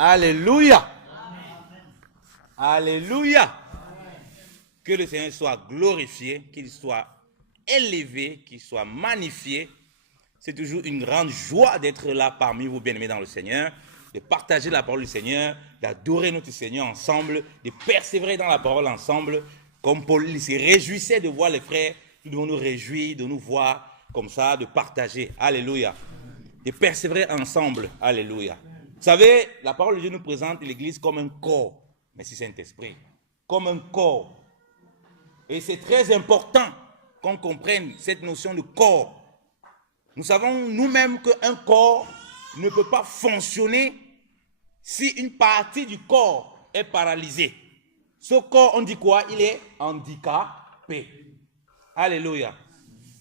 Alléluia. Alléluia. Que le Seigneur soit glorifié, qu'il soit élevé, qu'il soit magnifié. C'est toujours une grande joie d'être là parmi vous, bien-aimés dans le Seigneur, de partager la parole du Seigneur, d'adorer notre Seigneur ensemble, de persévérer dans la parole ensemble. Comme Paul se réjouissait de voir les frères, nous devons nous réjouir de nous voir comme ça, de partager. Alléluia. De persévérer ensemble. Alléluia. Vous savez, la parole de Dieu nous présente l'Église comme un corps. Merci Saint-Esprit. Comme un corps. Et c'est très important qu'on comprenne cette notion de corps. Nous savons nous-mêmes qu'un corps ne peut pas fonctionner si une partie du corps est paralysée. Ce corps, on dit quoi? Il est handicapé. Alléluia.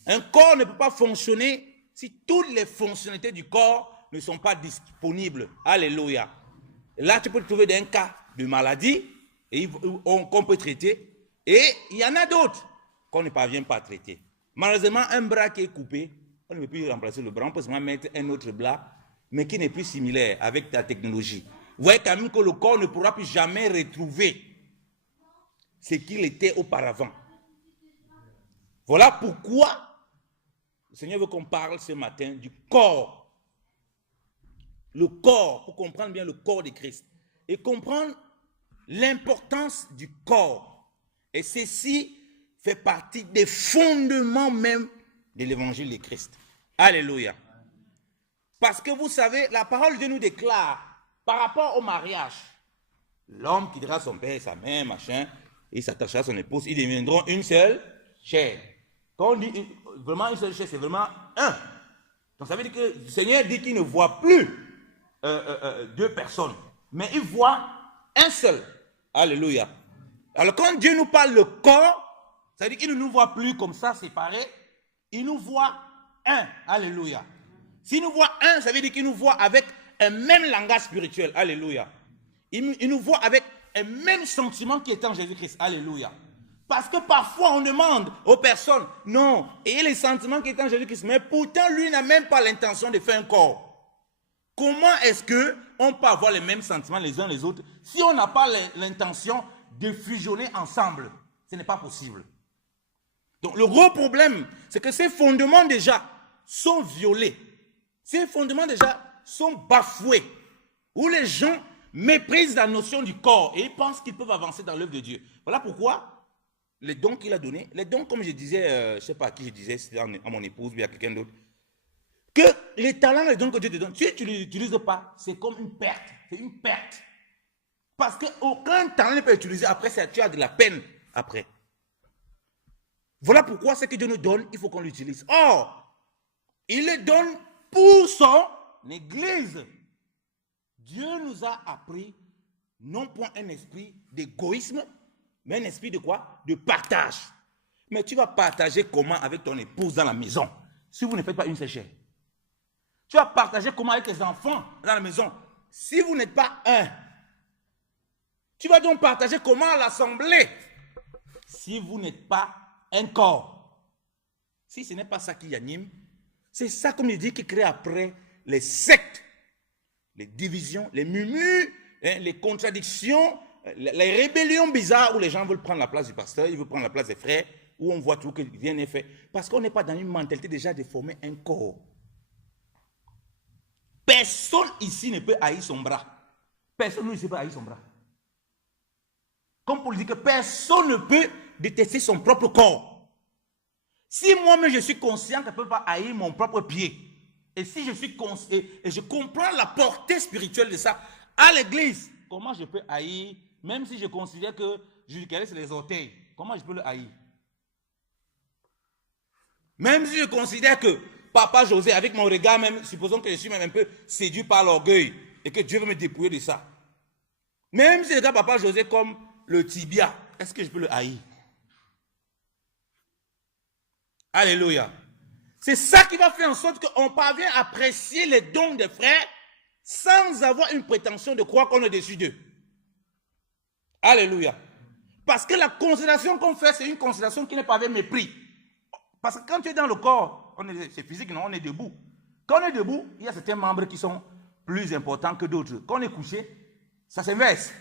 Un corps ne peut pas fonctionner si toutes les fonctionnalités du corps ne sont pas disponibles. Alléluia. Là, tu peux te trouver dans un cas de maladie qu'on peut traiter. Et il y en a d'autres qu'on ne parvient pas à traiter. Malheureusement, un bras qui est coupé, on ne peut plus remplacer le bras. On peut seulement mettre un autre bras, mais qui n'est plus similaire avec ta technologie. Vous voyez quand même que le corps ne pourra plus jamais retrouver ce qu'il était auparavant. Voilà pourquoi le Seigneur veut qu'on parle ce matin du corps. Le corps, pour comprendre bien le corps de Christ. Et comprendre l'importance du corps. Et ceci fait partie des fondements même de l'évangile de Christ. Alléluia. Parce que vous savez, la parole de Dieu nous déclare, par rapport au mariage, l'homme quittera son père et sa mère, machin, il s'attachera à son épouse, ils deviendront une seule chair. Quand on dit vraiment une seule chair, c'est vraiment un. Donc ça veut dire que le Seigneur dit qu'il ne voit plus deux personnes, mais il voit un seul. Alléluia. Alors quand Dieu nous parle le corps, ça veut dire qu'il ne nous voit plus comme ça, séparés. Il nous voit un. Alléluia. S'il nous voit un, ça veut dire qu'il nous voit avec un même langage spirituel. Alléluia. Il nous voit avec un même sentiment qui est en Jésus-Christ. Alléluia. Parce que parfois on demande aux personnes, non, ayez les sentiments qui est en Jésus-Christ, mais pourtant lui n'a même pas l'intention de faire un corps. Comment est-ce qu'on peut avoir les mêmes sentiments les uns les autres si on n'a pas l'intention de fusionner ensemble? Ce n'est pas possible. Donc le gros problème, c'est que ces fondements déjà sont violés. Ces fondements déjà sont bafoués. Où les gens méprisent la notion du corps et ils pensent qu'ils peuvent avancer dans l'œuvre de Dieu. Voilà pourquoi les dons qu'il a donnés, les dons comme je disais, je ne sais pas à qui je disais, c'était à mon épouse ou à quelqu'un d'autre, que les talents, les dons que Dieu te donne, si tu ne les utilises pas, c'est comme une perte. C'est une perte. Parce qu'aucun talent ne peut être utilisé après, tu as de la peine après. Voilà pourquoi ce que Dieu nous donne, il faut qu'on l'utilise. Or, il le donne pour son Église. Dieu nous a appris, non point un esprit d'égoïsme, mais un esprit de quoi? De partage. Mais tu vas partager comment avec ton épouse dans la maison, si vous ne faites pas une seule chair? Tu vas partager comment avec tes enfants dans la maison, si vous n'êtes pas un? Tu vas donc partager comment à l'assemblée, si vous n'êtes pas un corps? Si ce n'est pas ça qui anime, c'est ça, comme il dit, qui crée après les sectes, les divisions, les murmures, les contradictions, les rébellions bizarres où les gens veulent prendre la place du pasteur, ils veulent prendre la place des frères, où on voit tout que rien n'est fait. Parce qu'on n'est pas dans une mentalité déjà de former un corps. Personne ici ne peut haïr son bras. Personne ici ne peut haïr son bras. Comme pour dire que personne ne peut détester son propre corps. Si moi-même je suis conscient que je ne peux pas haïr mon propre pied, et si je suis conscient et je comprends la portée spirituelle de ça, à l'église, comment je peux haïr, même si je considère que je lui caresse les orteils, comment je peux le haïr? Même si je considère que Papa José, avec mon regard même, supposons que je suis même un peu séduit par l'orgueil, et que Dieu veut me dépouiller de ça. Même si je regarde Papa José comme le tibia, est-ce que je peux le haïr? Alléluia. C'est ça qui va faire en sorte qu'on parvient à apprécier les dons des frères sans avoir une prétention de croire qu'on est dessus d'eux. Alléluia. Parce que la considération qu'on fait, c'est une considération qui n'est pas avec mépris. Parce que quand tu es dans le corps, c'est physique, non, on est debout. Quand on est debout, il y a certains membres qui sont plus importants que d'autres. Quand on est couché, Ça s'inverse.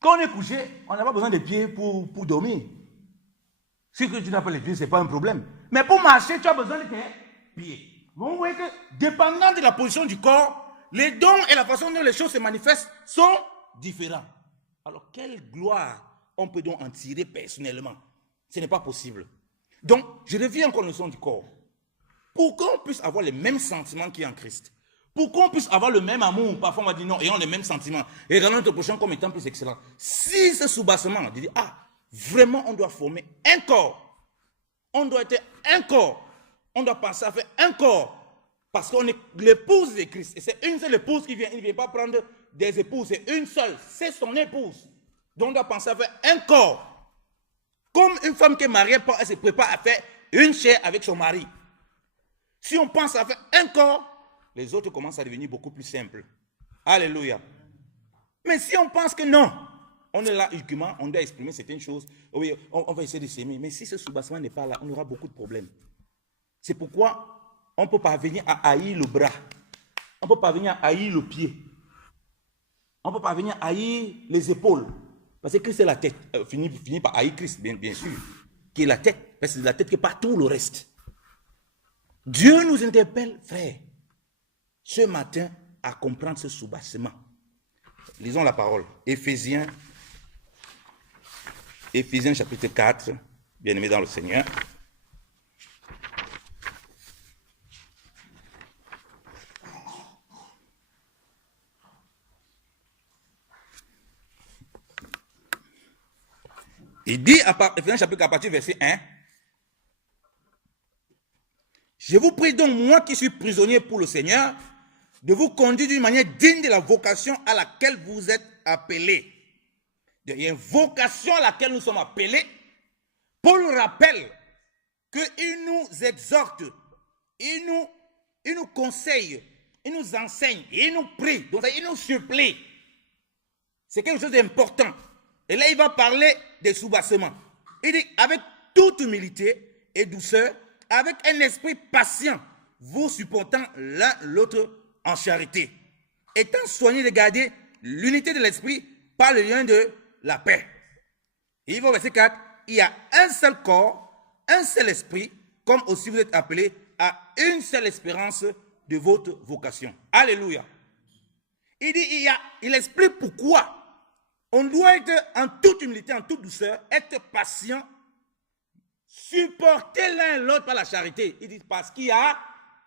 Quand on est couché, on n'a pas besoin de pieds pour dormir. Si tu n'as pas les pieds, ce n'est pas un problème. Mais pour marcher, tu as besoin de tes pieds. Vous voyez que, dépendant de la position du corps, les dons et la façon dont les choses se manifestent sont différents. Alors, quelle gloire on peut donc en tirer personnellement? Ce n'est pas possible. Donc, je reviens encore à la notion du corps. Pour qu'on puisse avoir les mêmes sentiments qu'il y a en Christ, pour qu'on puisse avoir le même amour, parfois on va dire non, ayant les mêmes sentiments, et regardons notre prochain comme étant plus excellent. Si ce soubassement, on dit, vraiment on doit former un corps, on doit être un corps, on doit penser à faire un corps, parce qu'on est l'épouse de Christ, et c'est une seule épouse qui vient, il ne vient pas prendre des épouses, c'est une seule, c'est son épouse. Donc on doit penser à faire un corps. Comme une femme qui est mariée, elle se prépare à faire une chair avec son mari. Si on pense à faire un corps, les autres commencent à devenir beaucoup plus simples. Alléluia. Mais si on pense que non, on est là uniquement, on doit exprimer certaines choses, oui, on va essayer de s'aimer. Mais si ce soubassement n'est pas là, on aura beaucoup de problèmes. C'est pourquoi on ne peut pas venir à haïr le bras. On ne peut pas venir à haïr le pied. On ne peut pas venir à haïr les épaules. Parce que Christ c'est la tête. Finit par haïr Christ, bien sûr, qui est la tête. Parce que c'est la tête qui est pas tout le reste. Dieu nous interpelle, frère, ce matin, à comprendre ce soubassement. Lisons la parole. Éphésiens chapitre 4, bien-aimés dans le Seigneur. Il dit, Éphésiens chapitre 4, à partir du verset 1, « Je vous prie donc, moi qui suis prisonnier pour le Seigneur, de vous conduire d'une manière digne de la vocation à laquelle vous êtes appelés. » Il y a une vocation à laquelle nous sommes appelés. Paul rappelle qu'il nous exhorte, il nous conseille, il nous enseigne, il nous prie, donc il nous supplie. C'est quelque chose d'important. Et là, il va parler des soubassements. Il dit, avec toute humilité et douceur, avec un esprit patient, vous supportant l'un l'autre en charité, étant soigné de garder l'unité de l'esprit par le lien de la paix. Et il va au verset 4, il y a un seul corps, un seul esprit, comme aussi vous êtes appelés à une seule espérance de votre vocation. Alléluia. Il dit, il explique pourquoi on doit être en toute humilité, en toute douceur, être patient, supporter l'un l'autre par la charité. Il dit parce qu'il y a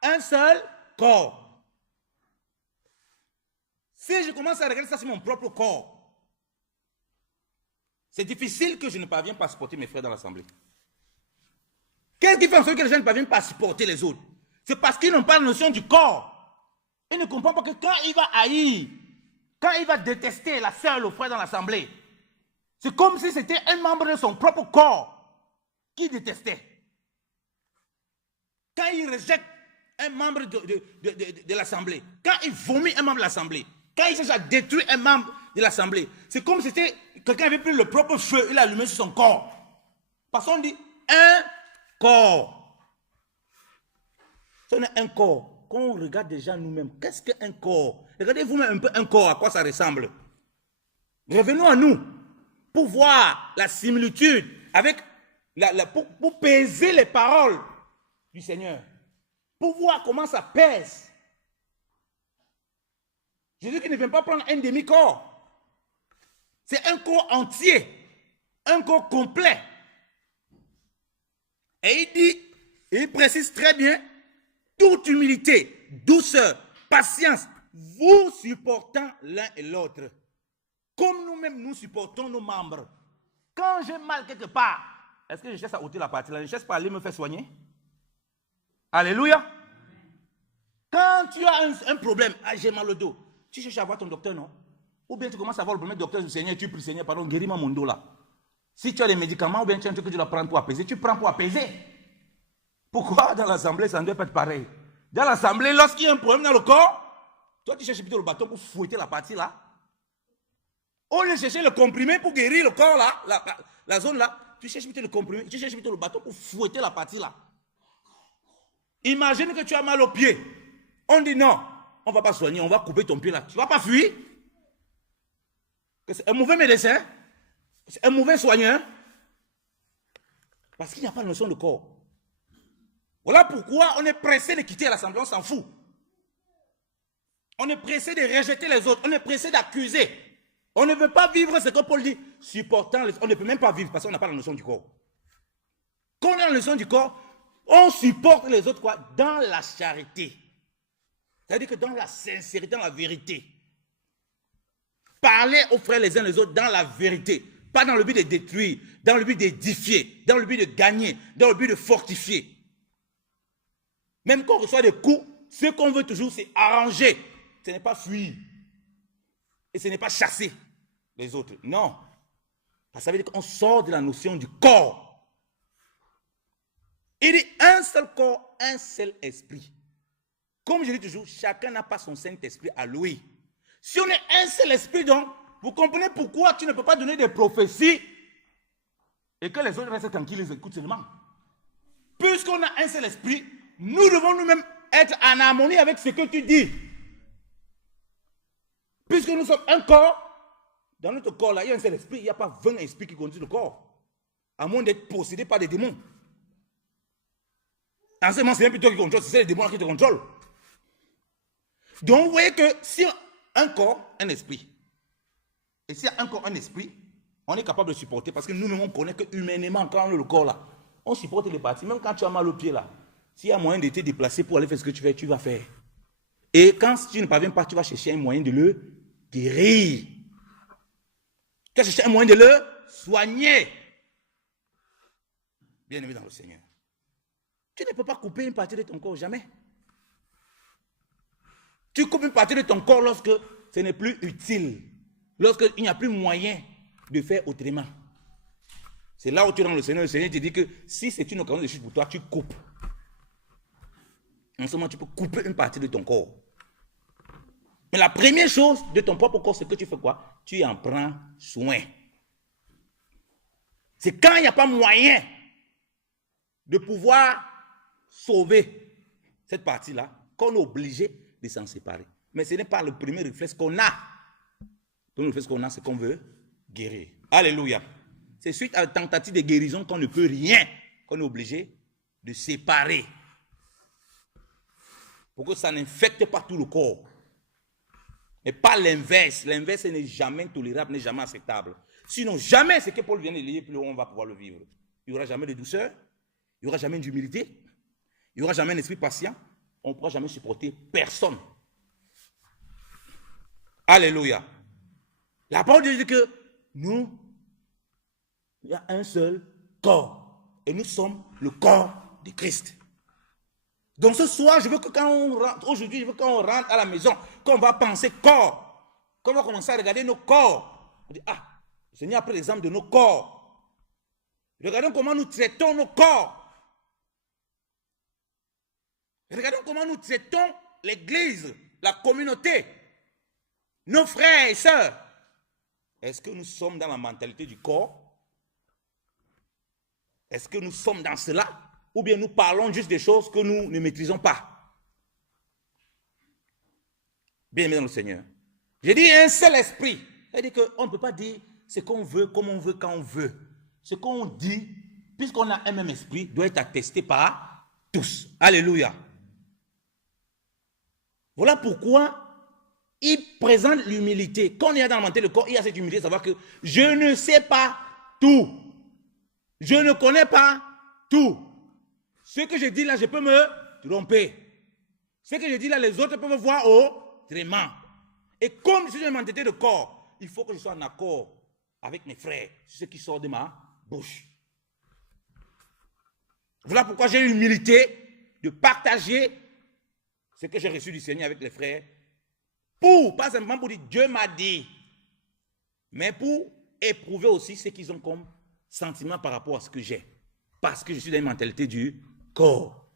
un seul corps. Si je commence à regarder ça sur mon propre corps, c'est difficile que je ne parvienne pas à supporter mes frères dans l'assemblée. Qu'est-ce qui fait en sorte que les gens ne parviennent pas à supporter les autres? C'est parce qu'ils n'ont pas la notion du corps. Ils ne comprennent pas que quand il va haïr, quand il va détester la sœur, le frère dans l'assemblée, c'est comme si c'était un membre de son propre corps qui détestait. Quand il rejette un membre de l'assemblée, quand il vomit un membre de l'assemblée, quand il cherche à détruire un membre de l'assemblée, c'est comme si c'était quelqu'un avait pris le propre feu, il l'a allumé sur son corps. Parce qu'on dit un corps. C'est un corps. Quand on regarde déjà nous-mêmes, qu'est-ce qu'un corps? Regardez vous-même un peu un corps, à quoi ça ressemble. Revenons à nous pour voir la similitude avec, pour peser les paroles du Seigneur. Pour voir comment ça pèse. Jésus qui ne vient pas prendre un demi-corps. C'est un corps entier. Un corps complet. Et il dit, il précise très bien, toute humilité, douceur, patience, vous supportant l'un et l'autre. Comme nous-mêmes, nous supportons nos membres. Quand j'ai mal quelque part, est-ce que je cherche à ôter la partie là? Je cherche pas à aller me faire soigner? Alléluia. Quand tu as un problème, j'ai mal au dos, tu cherches à voir ton docteur, non? Ou bien tu commences à voir le problème du docteur du Seigneur, tu pries le Seigneur, pardon, guéris-moi mon dos là. Si tu as des médicaments ou bien tu as un truc que tu dois prendre pour apaiser, tu prends pour apaiser. Pourquoi dans l'assemblée, ça ne doit pas être pareil? Dans l'assemblée, lorsqu'il y a un problème dans le corps, toi tu cherches plutôt le bâton pour fouetter la partie là. Au lieu de chercher le comprimé pour guérir le corps là, la zone là, tu cherches plutôt le comprimé, tu cherches plutôt le bâton pour fouetter la partie là. Imagine que tu as mal au pied. On dit non, on ne va pas soigner, on va couper ton pied là. Tu ne vas pas fuir. que c'est un mauvais médecin, c'est un mauvais soigneur, parce qu'il n'y a pas de notion de corps. Voilà pourquoi on est pressé de quitter l'assemblée, on s'en fout. On est pressé de rejeter les autres, on est pressé d'accuser. On ne veut pas vivre ce que Paul dit, supportant les... On ne peut même pas vivre parce qu'on n'a pas la notion du corps. Quand on a la notion du corps, on supporte les autres quoi? Dans la charité. C'est-à-dire que dans la sincérité, dans la vérité. Parler aux frères les uns les autres dans la vérité. Pas dans le but de détruire, dans le but d'édifier, dans le but de gagner, dans le but de fortifier. Même quand on reçoit des coups, ce qu'on veut toujours, c'est arranger. Ce n'est pas fuir. Et ce n'est pas chasser les autres. Non. Ça veut dire qu'on sort de la notion du corps. Il dit un seul corps, un seul esprit. Comme je dis toujours, chacun n'a pas son Saint-Esprit à lui. Si on est un seul esprit, donc, vous comprenez pourquoi tu ne peux pas donner des prophéties et que les autres restent tranquilles, les écoutent seulement. Puisqu'on a un seul esprit, nous devons nous-mêmes être en harmonie avec ce que tu dis. Puisque nous sommes un corps, dans notre corps là, il y a un seul esprit, il n'y a pas 20 esprits qui conduisent le corps. À moins d'être possédé par des démons. En ce moment, c'est même plutôt qui contrôle, c'est les démons qui te contrôlent. Donc, vous voyez que si un corps, un esprit, et s'il y a un corps, un esprit, on est capable de supporter parce que nous-mêmes, on connaît que humainement, quand on a le corps là, on supporte les parties. Même quand tu as mal au pied là, s'il y a moyen de te déplacer pour aller faire ce que tu fais, tu vas faire. Et quand tu ne parviens pas, tu vas chercher un moyen de le guérir. Tu vas chercher un moyen de le soigner. Bien-aimé dans le Seigneur. Tu ne peux pas couper une partie de ton corps, jamais. Tu coupes une partie de ton corps lorsque ce n'est plus utile. Lorsqu'il n'y a plus moyen de faire autrement. C'est là où tu rends le Seigneur te dit que si c'est une occasion de chute pour toi, tu coupes. En ce moment, tu peux couper une partie de ton corps. Mais la première chose de ton propre corps, c'est que tu fais quoi? Tu en prends soin. C'est quand il n'y a pas moyen de pouvoir sauver cette partie-là qu'on est obligé de s'en séparer. Mais ce n'est pas le premier réflexe qu'on a. Le premier réflexe qu'on a, c'est qu'on veut guérir. Alléluia. C'est suite à la tentative de guérison qu'on ne peut rien, qu'on est obligé de séparer. Pour que ça n'infecte pas tout le corps. Mais pas l'inverse. L'inverse n'est jamais tolérable, n'est jamais acceptable. Sinon, jamais ce que Paul vient de lire, plus on va pouvoir le vivre. Il n'y aura jamais de douceur, il n'y aura jamais d'humilité, il n'y aura jamais un esprit patient, on ne pourra jamais supporter personne. Alléluia. La parole de Dieu dit que nous, il y a un seul corps. Et nous sommes le corps de Christ. Donc ce soir, je veux que quand on rentre, aujourd'hui, je veux que quand on rentre à la maison, qu'on va penser corps, qu'on va commencer à regarder nos corps. On dit, ah, le Seigneur a pris l'exemple de nos corps. Regardons comment nous traitons nos corps. Regardons comment nous traitons l'église, la communauté, nos frères et sœurs. Est-ce que nous sommes dans la mentalité du corps? Est-ce que nous sommes dans cela? Ou bien nous parlons juste des choses que nous ne maîtrisons pas? Bien-aimé dans le Seigneur. J'ai dit un seul esprit. C'est-à-dire qu'on ne peut pas dire ce qu'on veut, comme on veut, quand on veut. Ce qu'on dit, puisqu'on a un même esprit, doit être attesté par tous. Alléluia. Voilà pourquoi il présente l'humilité. Quand on est dans la mentalité du corps, il y a cette humilité de savoir que je ne sais pas tout. Je ne connais pas tout. Ce que je dis là, je peux me tromper. Ce que je dis là, les autres peuvent voir autrement. Et comme je suis dans une mentalité de corps, il faut que je sois en accord avec mes frères sur ce qui sort de ma bouche. Voilà pourquoi j'ai l'humilité de partager ce que j'ai reçu du Seigneur avec les frères. Pas simplement pour dire Dieu m'a dit, mais pour éprouver aussi ce qu'ils ont comme sentiment par rapport à ce que j'ai. Parce que je suis dans une mentalité du corps.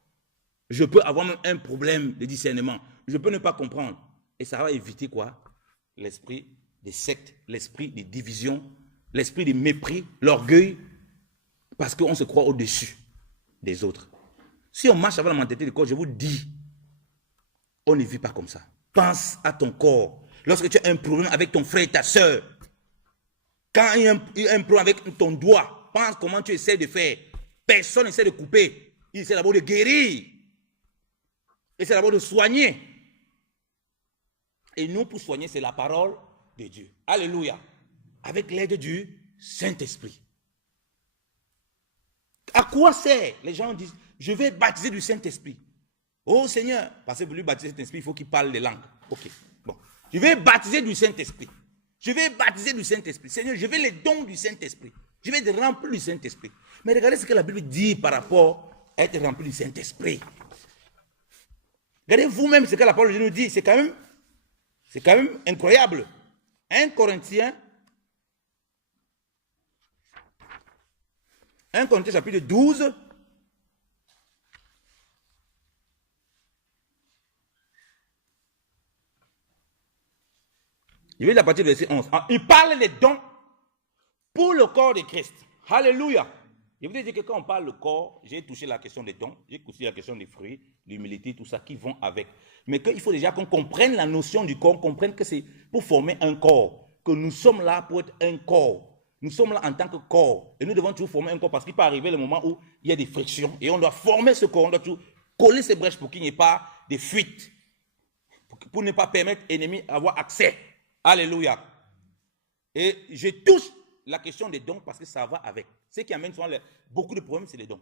Je peux avoir même un problème de discernement. Je peux ne pas comprendre. Et ça va éviter quoi? L'esprit des sectes, l'esprit des divisions, l'esprit des mépris, l'orgueil, parce qu'on se croit au-dessus des autres. Si on marche avec la mentalité du corps, je vous dis, on ne vit pas comme ça. Pense à ton corps. Lorsque tu as un problème avec ton frère et ta soeur, Quand il y a un problème avec ton doigt, pense comment tu essaies de faire. Personne n'essaie de couper. Il essaie d'abord de guérir. Il essaie d'abord de soigner. Et nous, pour soigner, c'est la parole de Dieu. Alléluia. Avec l'aide du Saint-Esprit. À quoi sert? Les gens disent, je vais baptiser du Saint-Esprit. Oh Seigneur, parce que pour lui baptiser du Saint-Esprit, il faut qu'il parle les langues. Ok, bon. Je vais baptiser du Saint-Esprit. Je vais baptiser du Saint-Esprit. Seigneur, je vais les dons du Saint-Esprit. Je vais être rempli du Saint-Esprit. Mais regardez ce que la Bible dit par rapport à être rempli du Saint-Esprit. Regardez vous-même ce que la parole de Dieu nous dit. C'est quand même incroyable. 1 Corinthiens chapitre 12. Je vais lire à partir du verset 11. Il parle des dons pour le corps de Christ. Alléluia. Je voudrais dire que quand on parle du corps, j'ai touché la question des dons, j'ai touché la question des fruits, l'humilité, tout ça qui vont avec. Mais qu'il faut déjà qu'on comprenne la notion du corps, qu'on comprenne que c'est pour former un corps, que nous sommes là pour être un corps. Nous sommes là en tant que corps. Et nous devons toujours former un corps parce qu'il peut arriver le moment où il y a des frictions. Et on doit former ce corps, on doit toujours coller ces brèches pour qu'il n'y ait pas de fuite. Pour ne pas permettre aux ennemis d'avoir accès. Alléluia. Et je touche la question des dons parce que ça va avec. Ce qui amène souvent beaucoup de problèmes, c'est les dons.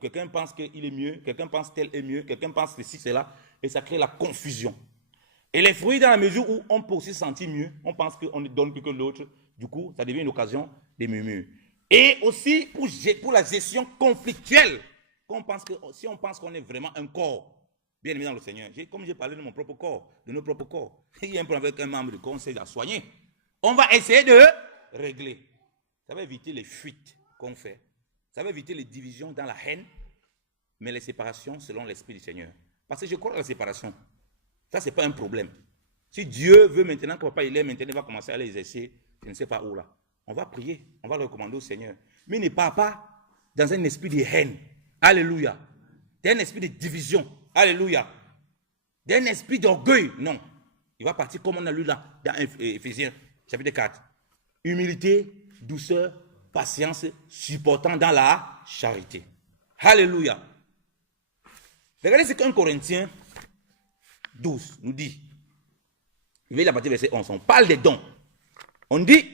Quelqu'un pense qu'il est mieux, quelqu'un pense tel est mieux, quelqu'un pense ceci, cela, et ça crée la confusion. Et les fruits, dans la mesure où on peut aussi se sentir mieux, on pense qu'on donne plus que l'autre, du coup, ça devient une occasion de murmures. Et aussi pour la gestion conflictuelle, si on pense qu'on est vraiment un corps, bien aimé dans le Seigneur, comme j'ai parlé de mon propre corps, de nos propres corps, il y a un problème avec un membre du corps, on sait à soigner. On va essayer de régler. Ça va éviter les fuites qu'on fait. Ça va éviter les divisions dans la haine, mais les séparations selon l'Esprit du Seigneur. Parce que je crois à la séparation. Ça, ce n'est pas un problème. Si Dieu veut maintenant que papa il est, maintenant il va commencer à les exercer, je ne sais pas où là. On va prier, on va le recommander au Seigneur. Mais il ne part pas dans un esprit de haine. Alléluia. D'un esprit de division. Alléluia. D'un esprit d'orgueil. Non. Il va partir comme on a lu là, dans Éphésiens, chapitre 4. Humilité, douceur, patience, supportant dans la charité. Alléluia. Regardez ce qu'un Corinthiens 12 nous dit. Il va à partir du verset 11. On parle des dons. On dit,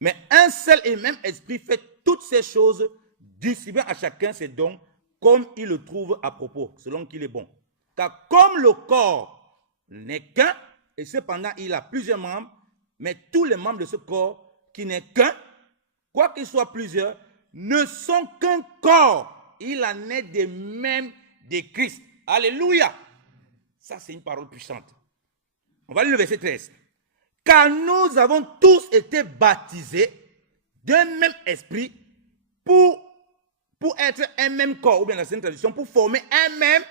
mais un seul et même esprit fait toutes ces choses, distribuant à chacun ses dons, comme il le trouve à propos, selon qu'il est bon. Car comme le corps n'est qu'un, et cependant il a plusieurs membres, mais tous les membres de ce corps, qui n'est qu'un, quoi qu'ils soient plusieurs, ne sont qu'un corps. Il en est de même de Christ. Alléluia. Ça, c'est une parole puissante. On va lire le verset 13. Car nous avons tous été baptisés d'un même esprit pour être un même corps, ou bien la Sainte Tradition, pour former un même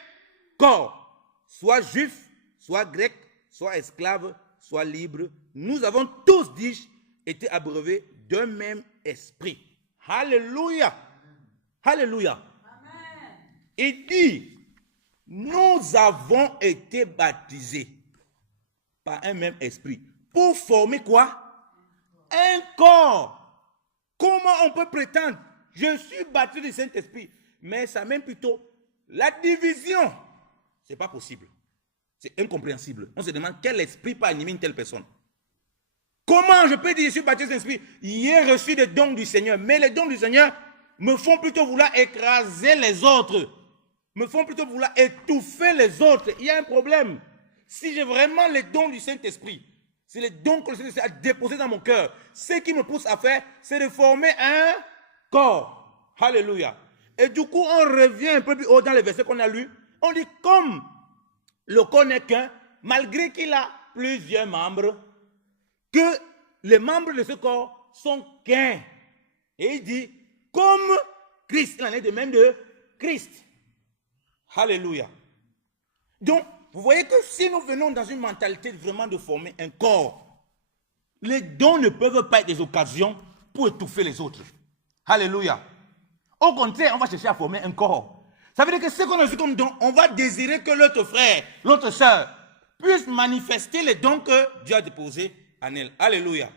corps. Soit juif, soit grec, soit esclave, soit libre. Nous avons tous, dis-je, été abreuvés d'un même esprit. Alléluia. Alléluia. Amen. Il dit, nous avons été baptisés par un même esprit. Pour former quoi? Un corps. Comment on peut prétendre? Je suis baptisé du Saint-Esprit. Mais ça mène plutôt la division. Ce n'est pas possible. C'est incompréhensible. On se demande quel esprit peut animer une telle personne. Comment je peux dire je suis baptisé du Saint-Esprit? J'ai reçu des dons du Seigneur. Mais les dons du Seigneur me font plutôt vouloir écraser les autres. Me font plutôt vouloir étouffer les autres. Il y a un problème. Si j'ai vraiment les dons du Saint-Esprit, c'est les dons que le Seigneur a déposés dans mon cœur. Ce qui me pousse à faire, c'est de former un corps. Alléluia. Et du coup, on revient un peu plus haut dans les versets qu'on a lus. On dit comme le corps n'est qu'un, malgré qu'il a plusieurs membres, que les membres de ce corps sont qu'un. Et il dit, comme Christ, il en est de même de Christ. Alléluia. Donc, vous voyez que si nous venons dans une mentalité vraiment de former un corps, les dons ne peuvent pas être des occasions pour étouffer les autres. Alléluia. Au contraire, on va chercher à former un corps. Ça veut dire que ce qu'on a reçu comme don, on va désirer que l'autre frère, l'autre soeur, puisse manifester les dons que Dieu a déposés en elle. Alléluia.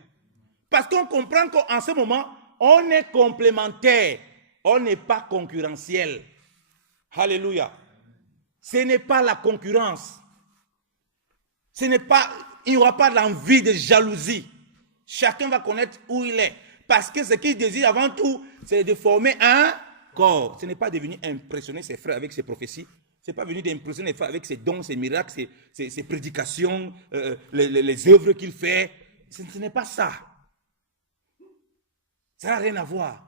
Parce qu'on comprend qu'en ce moment, on est complémentaire. On n'est pas concurrentiel. Alléluia. Ce n'est pas la concurrence. Il n'y aura pas l'envie de jalousie. Chacun va connaître où il est. Parce que ce qu'il désire avant tout, c'est de former un corps. Ce n'est pas de venir impressionner ses frères avec ses prophéties. Ce n'est pas venir d'impressionner les frères avec ses dons, ses miracles, ses prédications, les œuvres qu'il fait. Ce n'est pas ça. Ça n'a rien à voir.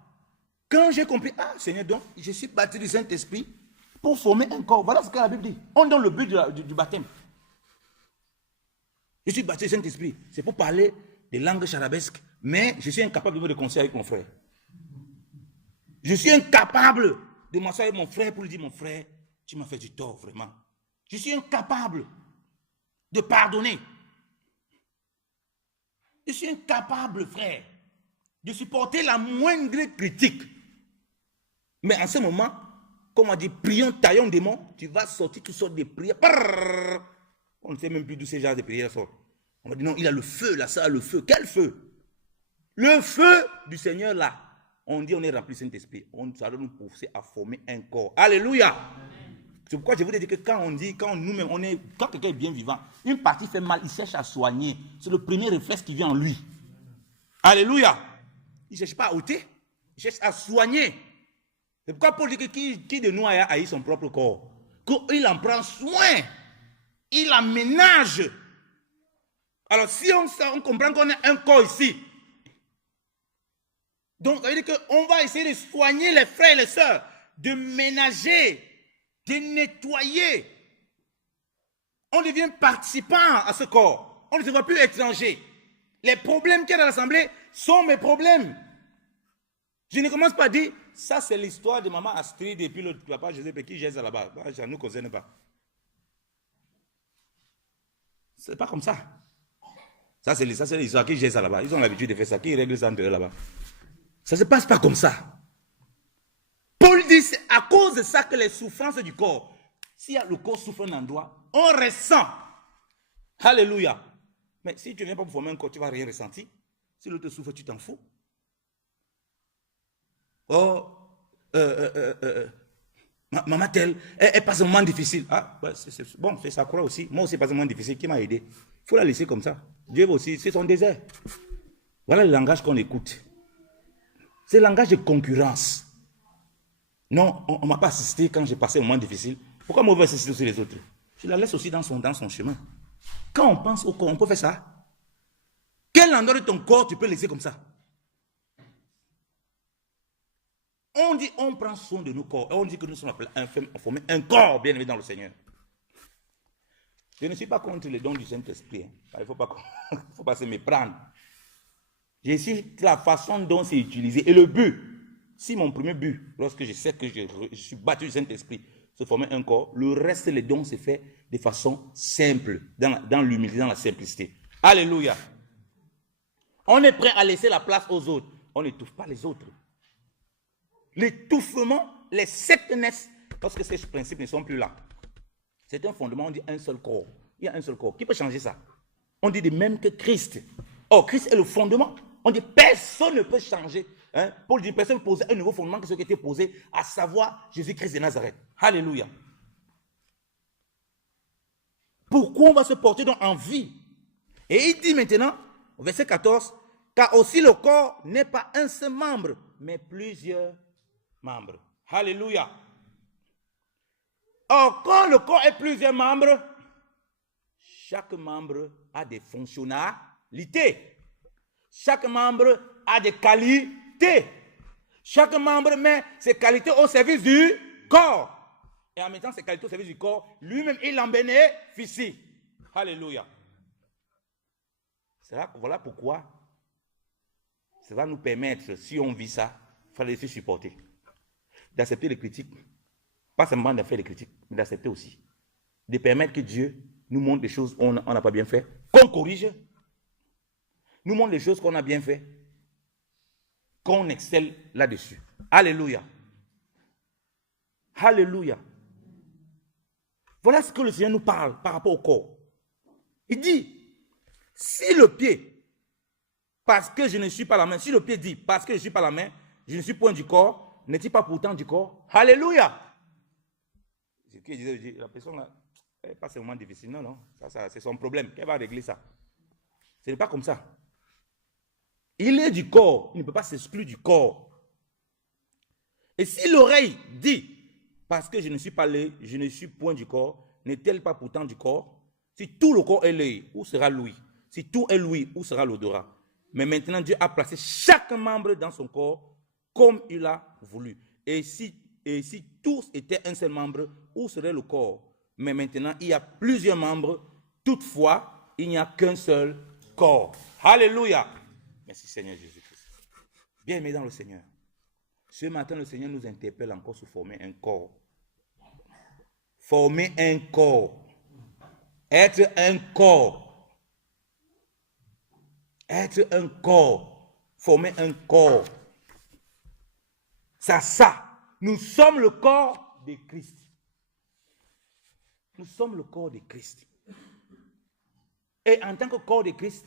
Quand j'ai compris, ah Seigneur, donc je suis baptisé du Saint-Esprit pour former un corps. Voilà ce que la Bible dit. On donne le but du baptême. Je suis baptisé du Saint-Esprit. C'est pour parler des langues charabesques, mais je suis incapable de me réconcilier avec mon frère. Je suis incapable de m'asseoir avec mon frère pour lui dire, mon frère, tu m'as fait du tort, vraiment. Je suis incapable de pardonner. Je suis incapable, frère, de supporter la moindre critique. Mais en ce moment, comme on dit, prions, taillons démon, tu vas sortir toutes sortes de prières. On ne sait même plus d'où ces genres de prières sortent. On va dire non, il a le feu, là, ça a le feu. Quel feu? Le feu du Seigneur, là. On dit on est rempli du Saint-Esprit. Ça doit nous pousser à former un corps. Alléluia. C'est pourquoi je vous dis que quand nous-mêmes, quand quelqu'un est bien vivant, une partie fait mal, il cherche à soigner. C'est le premier réflexe qui vient en lui. Alléluia. Il ne cherche pas à ôter, il cherche à soigner. C'est pourquoi Paul dit que qui de nous a haï son propre corps? Qu'il en prend soin. Il aménage. Alors si on comprend qu'on a un corps ici, donc ça veut dire qu'on va essayer de soigner les frères et les sœurs, de ménager, de nettoyer. On devient participant à ce corps. On ne se voit plus étranger. Les problèmes qu'il y a dans l'assemblée sont mes problèmes. Je ne commence pas à dire, ça c'est l'histoire de maman Astrid et puis le papa Joseph qui gère ça là-bas. Ça ne nous concerne pas. C'est pas comme ça. Ça c'est l'histoire qui gère ça là-bas. Ils ont l'habitude de faire ça, qui règle ça entre eux là-bas. Ça ne se passe pas comme ça. Paul dit, c'est à cause de ça que les souffrances du corps, si le corps souffre un endroit, on ressent. Alléluia. Mais si tu ne viens pas pour former un corps, tu ne vas rien ressentir. Si l'autre souffre, tu t'en fous. Oh, maman telle, elle passe un moment difficile. Ah, bah, bon, c'est ça croix aussi. Moi aussi, passe un moment difficile. Qui m'a aidé? Il faut la laisser comme ça. Dieu aussi, c'est son désert. Voilà le langage qu'on écoute. C'est le langage de concurrence. Non, on ne m'a pas assisté quand j'ai passé un moment difficile. Pourquoi moi, je vais assister aussi les autres? Je la laisse aussi dans son chemin. Quand on pense au corps, on peut faire ça. Quel endroit de ton corps tu peux laisser comme ça? On dit, on prend soin de nos corps. Et on dit que nous sommes appelés à former un corps bien aimé dans le Seigneur. Je ne suis pas contre les dons du Saint-Esprit. Il ne faut pas se méprendre. Je suis la façon dont c'est utilisé. Et le but, si mon premier but, lorsque je sais que je suis battu du Saint-Esprit, se former un corps, le reste des dons se fait de façon simple, dans l'humilité, dans la simplicité. Alléluia. On est prêt à laisser la place aux autres. On n'étouffe pas les autres. L'étouffement, les sectes naissent parce que ces principes ne sont plus là. C'est un fondement, on dit un seul corps. Il y a un seul corps. Qui peut changer ça? On dit de même que Christ. Or, Christ est le fondement. On dit personne ne peut changer. Paul dit personne ne peut poser un nouveau fondement que ce qui était posé, à savoir Jésus-Christ de Nazareth. Alléluia. Pourquoi on va se porter donc en vie? Et il dit maintenant, au verset 14, car aussi le corps n'est pas un seul membre, mais plusieurs membres. Alléluia. Or, quand le corps est plusieurs membres, chaque membre a des fonctionnalités. Chaque membre a des qualités. Chaque membre met ses qualités au service du corps. Et en mettant ses qualités au service du corps, lui-même, il en bénéficie. Alléluia. Voilà pourquoi ça va nous permettre, si on vit ça, il faut laisser supporter. D'accepter les critiques. Pas seulement de faire les critiques, mais d'accepter aussi. De permettre que Dieu nous montre des choses qu'on n'a pas bien fait, qu'on corrige. Nous montre les choses qu'on a bien fait, qu'on excelle là-dessus. Alléluia. Alléluia. Voilà ce que le Seigneur nous parle par rapport au corps. Il dit, si le pied parce que je ne suis pas la main. Si le pied dit, parce que je ne suis pas la main, je ne suis point du corps, n'est-il pas pourtant du corps? Alléluia. La personne là, elle n'est pas seulement difficile. Non, non, ça c'est son problème. Qu'elle va régler ça. Ce n'est pas comme ça. Il est du corps, il ne peut pas s'exclure du corps. Et si l'oreille dit, parce que je ne suis pas l'œil, je ne suis point du corps, n'est-elle pas pourtant du corps? Si tout le corps est l'œil, où sera l'ouïe? Si tout est l'ouïe, où sera l'odorat? Mais maintenant, Dieu a placé chaque membre dans son corps comme il a voulu. Et si tous étaient un seul membre, où serait le corps? Mais maintenant, il y a plusieurs membres. Toutefois, il n'y a qu'un seul corps. Alléluia. Merci Seigneur Jésus-Christ. Bien-aimés dans le Seigneur. Ce matin, le Seigneur nous interpelle encore sur former un corps. Former un corps. Être un corps. Être un corps. Former un corps. Ça. Nous sommes le corps de Christ. Nous sommes le corps de Christ. Et en tant que corps de Christ,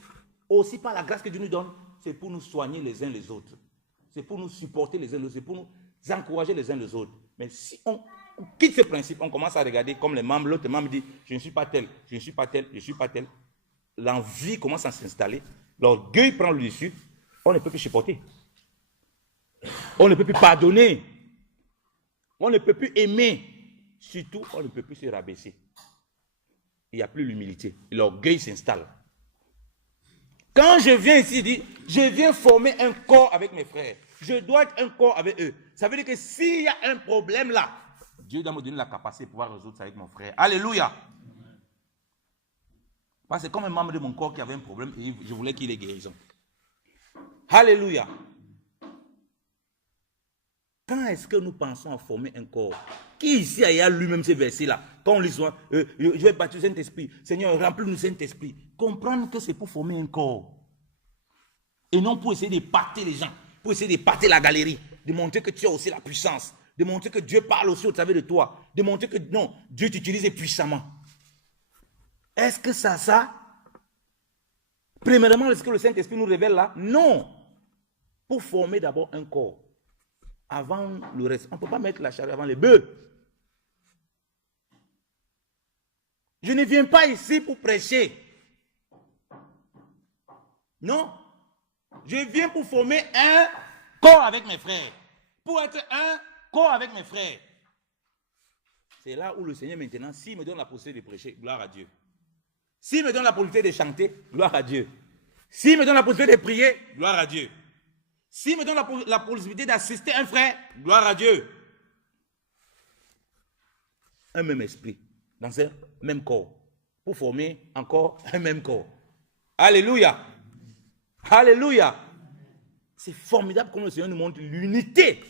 aussi par la grâce que Dieu nous donne, c'est pour nous soigner les uns les autres. C'est pour nous supporter les uns les autres. C'est pour nous encourager les uns les autres. Mais si on quitte ce principe, on commence à regarder comme les membres, l'autre membre dit, je ne suis pas tel, je ne suis pas tel, je ne suis pas tel. L'envie commence à s'installer. L'orgueil prend le dessus. On ne peut plus supporter. On ne peut plus pardonner. On ne peut plus aimer. Surtout, on ne peut plus se rabaisser. Il n'y a plus l'humilité. L'orgueil s'installe. Quand je viens ici, je dis, je viens former un corps avec mes frères. Je dois être un corps avec eux. Ça veut dire que s'il y a un problème là, Dieu doit me donner la capacité de pouvoir résoudre ça avec mon frère. Alléluia. Parce que comme un membre de mon corps qui avait un problème, je voulais qu'il ait guérison. Alléluia. Quand est-ce que nous pensons à former un corps? Qui ici a lui-même ces versets-là? Quand on lit souvent, je vais baptiser Saint-Esprit. Seigneur, remplis-nous Saint-Esprit. Comprendre que c'est pour former un corps. Et non pour essayer d'épater les gens. Pour essayer d'épater la galerie. De montrer que tu as aussi la puissance. De montrer que Dieu parle aussi au travers de toi. De montrer que non, Dieu t'utilise puissamment. Est-ce que ça? Premièrement, est-ce que le Saint-Esprit nous révèle là? Non. Pour former d'abord un corps. Avant le reste. On ne peut pas mettre la charrue avant les bœufs. Je ne viens pas ici pour prêcher. Non. Je viens pour former un corps avec mes frères. Pour être un corps avec mes frères. C'est là où le Seigneur maintenant, s'il me donne la possibilité de prêcher, gloire à Dieu. S'il me donne la possibilité de chanter, gloire à Dieu. S'il me donne la possibilité de prier, gloire à Dieu. S'il me donne la possibilité d'assister un frère, gloire à Dieu. Un même esprit, dans un même corps, pour former encore un même corps. Alléluia. Alléluia. C'est formidable comme le Seigneur nous montre l'unité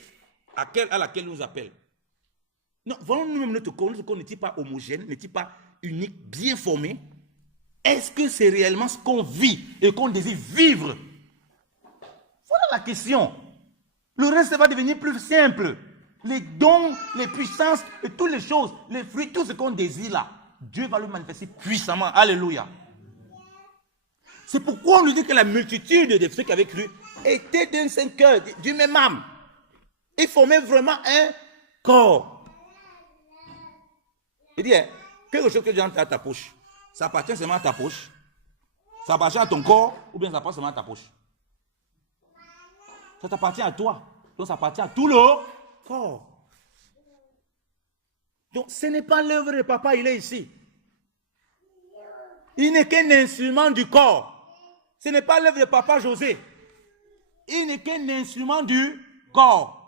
à laquelle nous appelle. Non, voyons nous-mêmes notre corps n'est-il pas homogène, n'est-il pas unique, bien formé? Est-ce que c'est réellement ce qu'on vit et qu'on désire vivre? Voilà la question. Le reste va devenir plus simple. Les dons, les puissances et toutes les choses, les fruits, tout ce qu'on désire là, Dieu va le manifester puissamment. Alléluia. C'est pourquoi on nous dit que la multitude de ceux qui avaient cru étaient d'un seul cœur, du même âme. Ils formaient vraiment un corps. Il dit, quelque chose que tu as à ta poche, ça appartient seulement à ta poche, ça appartient à ton corps, ou bien ça appartient seulement à ta poche. Ça t'appartient à toi. Donc ça appartient à tout le corps. Donc ce n'est pas l'œuvre de papa, il est ici. Il n'est qu'un instrument du corps. Ce n'est pas l'œuvre de papa José. Il n'est qu'un instrument du corps.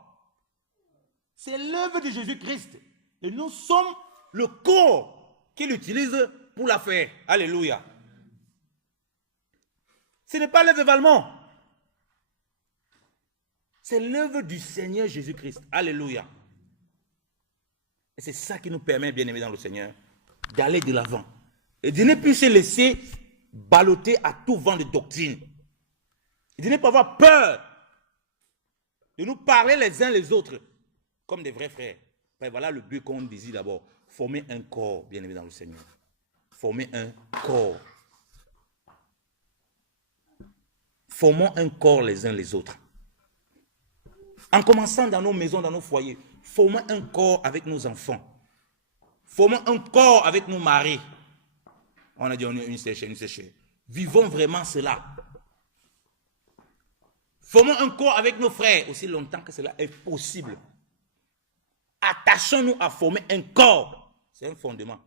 C'est l'œuvre de Jésus-Christ. Et nous sommes le corps qu'il utilise pour la faire. Alléluia. Ce n'est pas l'œuvre de Valmont. C'est l'œuvre du Seigneur Jésus-Christ. Alléluia. Et c'est ça qui nous permet, bien aimés dans le Seigneur, d'aller de l'avant. Et de ne plus se laisser balloter à tout vent de doctrine. Et de ne pas avoir peur de nous parler les uns les autres comme des vrais frères. Et voilà le but qu'on désire d'abord. Former un corps, bien aimé dans le Seigneur. Former un corps. formons un corps les uns les autres. En commençant dans nos maisons, dans nos foyers, formons un corps avec nos enfants. Formons un corps avec nos maris. On a dit on est une séchée. Vivons vraiment cela. Formons un corps avec nos frères aussi longtemps que cela est possible. Attachons-nous à former un corps. C'est un fondement.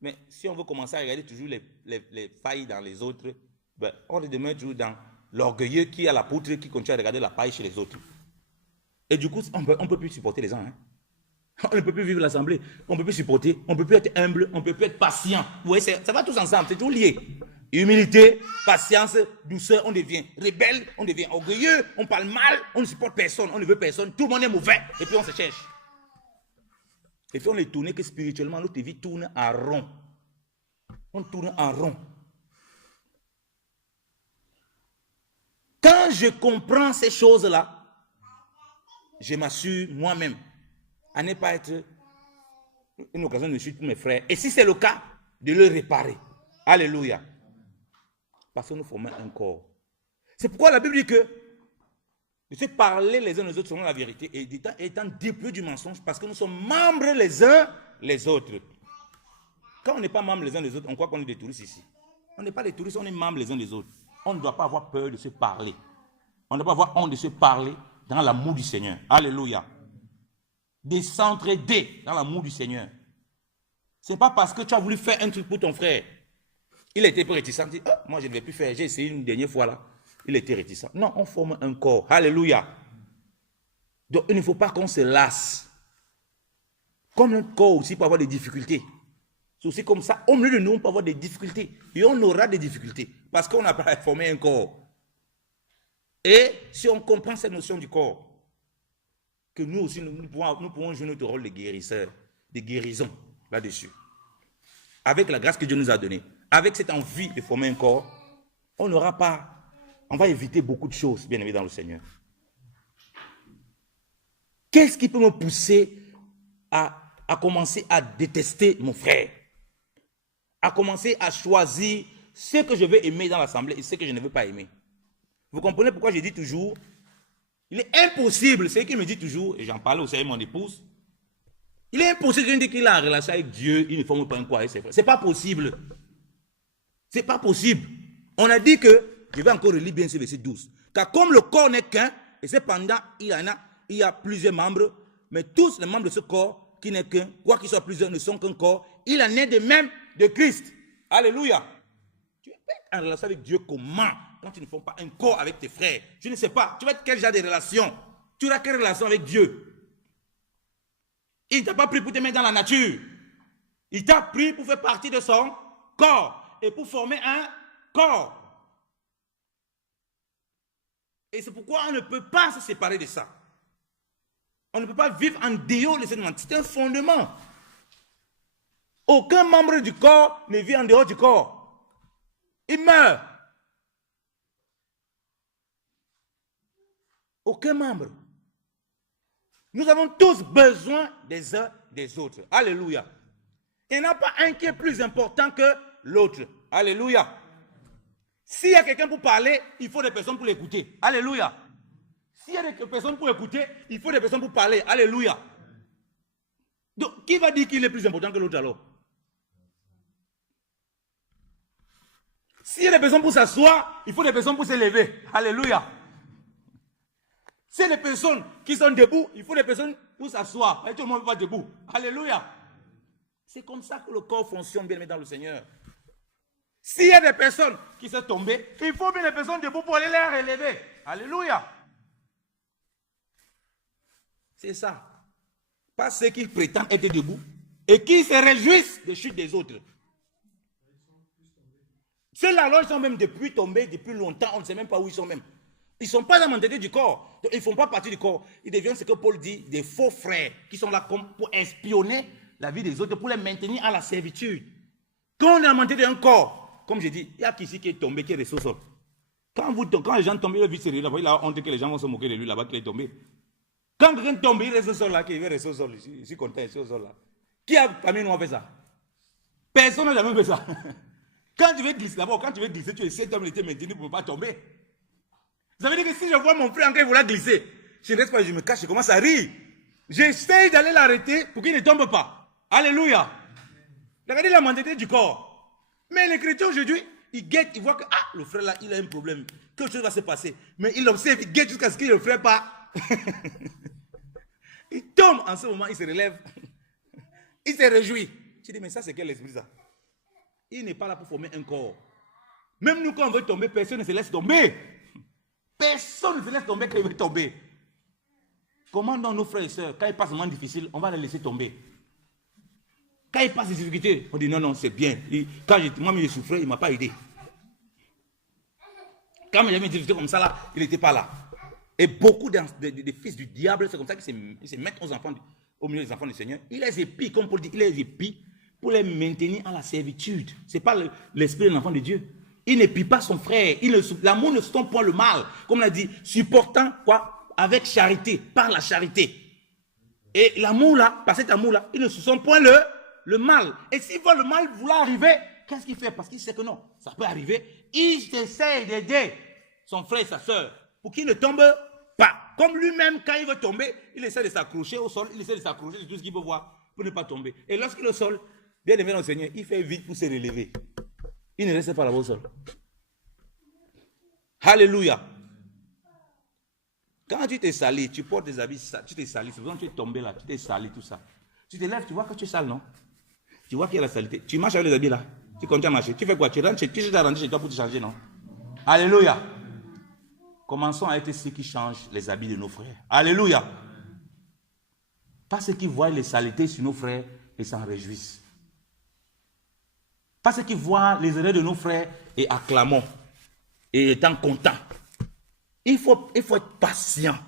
Mais si on veut commencer à regarder toujours les failles dans les autres, ben, on est demain toujours dans l'orgueilleux qui a la poutre qui continue à regarder la paille chez les autres. Et du coup, on ne peut plus supporter les gens. Hein? On ne peut plus vivre l'assemblée. On ne peut plus supporter. On ne peut plus être humble. On ne peut plus être patient. Vous voyez, ça va tous ensemble. C'est tout lié. Humilité, patience, douceur, on devient rebelle, on devient orgueilleux, on parle mal, on ne supporte personne, on ne veut personne, tout le monde est mauvais. Et puis on se cherche. Et puis on est tourné que spirituellement, notre vie tourne en rond. On tourne en rond. Quand je comprends ces choses-là, je m'assure moi-même à ne pas être une occasion de chute pour mes frères. Et si c'est le cas, de le réparer. Alléluia. Parce que nous formons un corps. C'est pourquoi la Bible dit que de se parler les uns les autres selon la vérité et étant dépouillés du mensonge parce que nous sommes membres les uns les autres. Quand on n'est pas membres les uns les autres, on croit qu'on est des touristes ici. On n'est pas des touristes, on est membres les uns des autres. On ne doit pas avoir peur de se parler. On ne doit pas avoir honte de se parler dans l'amour du Seigneur. Alléluia. De s'entraider dans l'amour du Seigneur. Ce n'est pas parce que tu as voulu faire un truc pour ton frère. Il était peu réticent. Il dit, oh, moi je ne vais plus faire. J'ai essayé une dernière fois là. Il était réticent. Non, on forme un corps. Alléluia. Donc il ne faut pas qu'on se lasse. Comme un corps aussi peut avoir des difficultés. C'est aussi comme ça. Au milieu de nous, on peut avoir des difficultés. Et on aura des difficultés. Parce qu'on n'a pas formé un corps. Et si on comprend cette notion du corps, que nous aussi, nous pouvons jouer notre rôle de guérisseur, de guérison là-dessus. Avec la grâce que Dieu nous a donnée. Avec cette envie de former un corps, on n'aura pas, on va éviter beaucoup de choses, bien aimés dans le Seigneur. Qu'est-ce qui peut me pousser à commencer à détester mon frère? À commencer à choisir ce que je veux aimer dans l'assemblée et ce que je ne veux pas aimer. Vous comprenez pourquoi je dis toujours, il est impossible, c'est ce qu'il me dit toujours, et j'en parlais aussi avec mon épouse, il est impossible de dire qu'il a en relation avec Dieu, il ne forme pas un corps avec ses frères. C'est pas possible. C'est pas possible. On a dit que, je vais encore relire bien ce verset 12, car comme le corps n'est qu'un, et cependant il y a plusieurs membres, mais tous les membres de ce corps, qui n'est qu'un, quoi qu'ils soient plusieurs, ne sont qu'un corps, il en est de même de Christ. Alléluia. Tu vas être en relation avec Dieu comment? Quand tu ne formes pas un corps avec tes frères. Je ne sais pas. Tu vas être quel genre de relation? Tu auras quelle relation avec Dieu? Il ne t'a pas pris pour te mettre dans la nature. Il t'a pris pour faire partie de son corps. Et pour former un corps. Et c'est pourquoi on ne peut pas se séparer de ça. On ne peut pas vivre en dehors de cette demande. C'est un fondement. Aucun membre du corps ne vit en dehors du corps. Il meurt. Aucun membre. Nous avons tous besoin des uns des autres. Alléluia. Il n'y en a pas un qui est plus important que l'autre. Alléluia. S'il y a quelqu'un pour parler, il faut des personnes pour l'écouter. Alléluia. S'il y a des personnes pour écouter, il faut des personnes pour parler. Alléluia. Donc, qui va dire qu'il est plus important que l'autre alors? S'il y a des personnes pour s'asseoir, il faut des personnes pour se lever. Alléluia. S'il y a des personnes qui sont debout, il faut des personnes pour s'asseoir. Et tout le monde ne va pas debout. Alléluia. C'est comme ça que le corps fonctionne bien dans le Seigneur. S'il y a des personnes qui sont tombées, il faut bien des personnes debout pour aller les relever. Alléluia. C'est ça. Pas ceux qui prétendent être debout et qui se réjouissent des chutes des autres. Ceux-là, ils sont même depuis tombés depuis longtemps, on ne sait même pas où ils sont même. Ils ne sont pas dans la mentalité du corps. Donc, ils ne font pas partie du corps. Ils deviennent ce que Paul dit, des faux frères qui sont là comme pour espionner la vie des autres, pour les maintenir à la servitude. Quand on est dans la mentalité d'un corps, comme je dis, il y a qui ici qui est tombé, qui est resté au sol. Quand les gens tombent, il vit sérieux là-bas, il a honte que les gens vont se moquer de lui là-bas qu'il est tombé. Quand quelqu'un tombe, il reste au sol là, qu'il veut rester au sol. Je suis content, il est au sol là. Qui a parmi nous fait ça? Personne n'a jamais fait ça. Quand tu veux glisser, d'abord, quand tu veux glisser, tu essaies de te maintenir pour ne pas tomber. Ça veut dire que si je vois mon frère en train de vouloir glisser, je ne reste pas, je me cache, je commence à rire. J'essaie d'aller l'arrêter pour qu'il ne tombe pas. Alléluia. Regardez la mentalité du corps. Mais les chrétiens aujourd'hui, ils guettent, ils voient que le frère là, il a un problème. Quelque chose va se passer. Mais ils l'observent, ils guettent jusqu'à ce qu'il ne le ferait pas. Il tombe en ce moment, il se relève. Il se réjouit. Tu dis, mais ça c'est quel esprit ça? Il n'est pas là pour former un corps. Même nous, quand on veut tomber, personne ne se laisse tomber. Personne ne se laisse tomber quand il veut tomber. Comment dans nos frères et sœurs, quand ils passent un moment difficile, on va les laisser tomber. Quand ils passent des difficultés, on dit non, c'est bien. Quand moi-même je souffrais, il ne m'a pas aidé. Quand j'avais des difficultés comme ça, là, il n'était pas là. Et beaucoup de fils du diable, c'est comme ça qu'ils se mettent aux enfants, au milieu des enfants du Seigneur. Il les épie, comme Paul dit, il les épie pour les maintenir en la servitude. Ce n'est pas l'esprit de l'enfant de Dieu. Il n'épie pas son frère. L'amour ne se point le mal. Comme on a dit, supportant quoi? Avec charité, par la charité. Et l'amour là, par cet amour là, il ne se sent point le mal. Et s'il voit le mal vouloir arriver, qu'est-ce qu'il fait? Parce qu'il sait que non, ça peut arriver. Il essaie d'aider son frère et sa soeur pour qu'il ne tombe pas. Comme lui-même, quand il veut tomber, il essaie de s'accrocher au sol, il essaie de s'accrocher sur tout ce qu'il peut voir pour ne pas tomber. Et lorsqu'il est au sol, bien aimé dans le Seigneur, il fait vite pour se relever. Il ne reste pas là-bas au sol. Alléluia. Quand tu t'es sali, tu portes des habits, tu t'es sali, c'est quand tu es tombé là, tu t'es sali, tout ça. Tu te lèves, tu vois que tu es sale, non? Tu vois qu'il y a la saleté. Tu marches avec les habits là, tu continues à marcher. Tu fais quoi? Tu rentres, tu es rentré chez toi pour te changer, non? Alléluia. Commençons à être ceux qui changent les habits de nos frères. Alléluia. Pas ceux qui voient les saletés sur nos frères et s'en réjouissent. Pas ceux qui voient les erreurs de nos frères et acclamons et étant contents. Il faut être patient.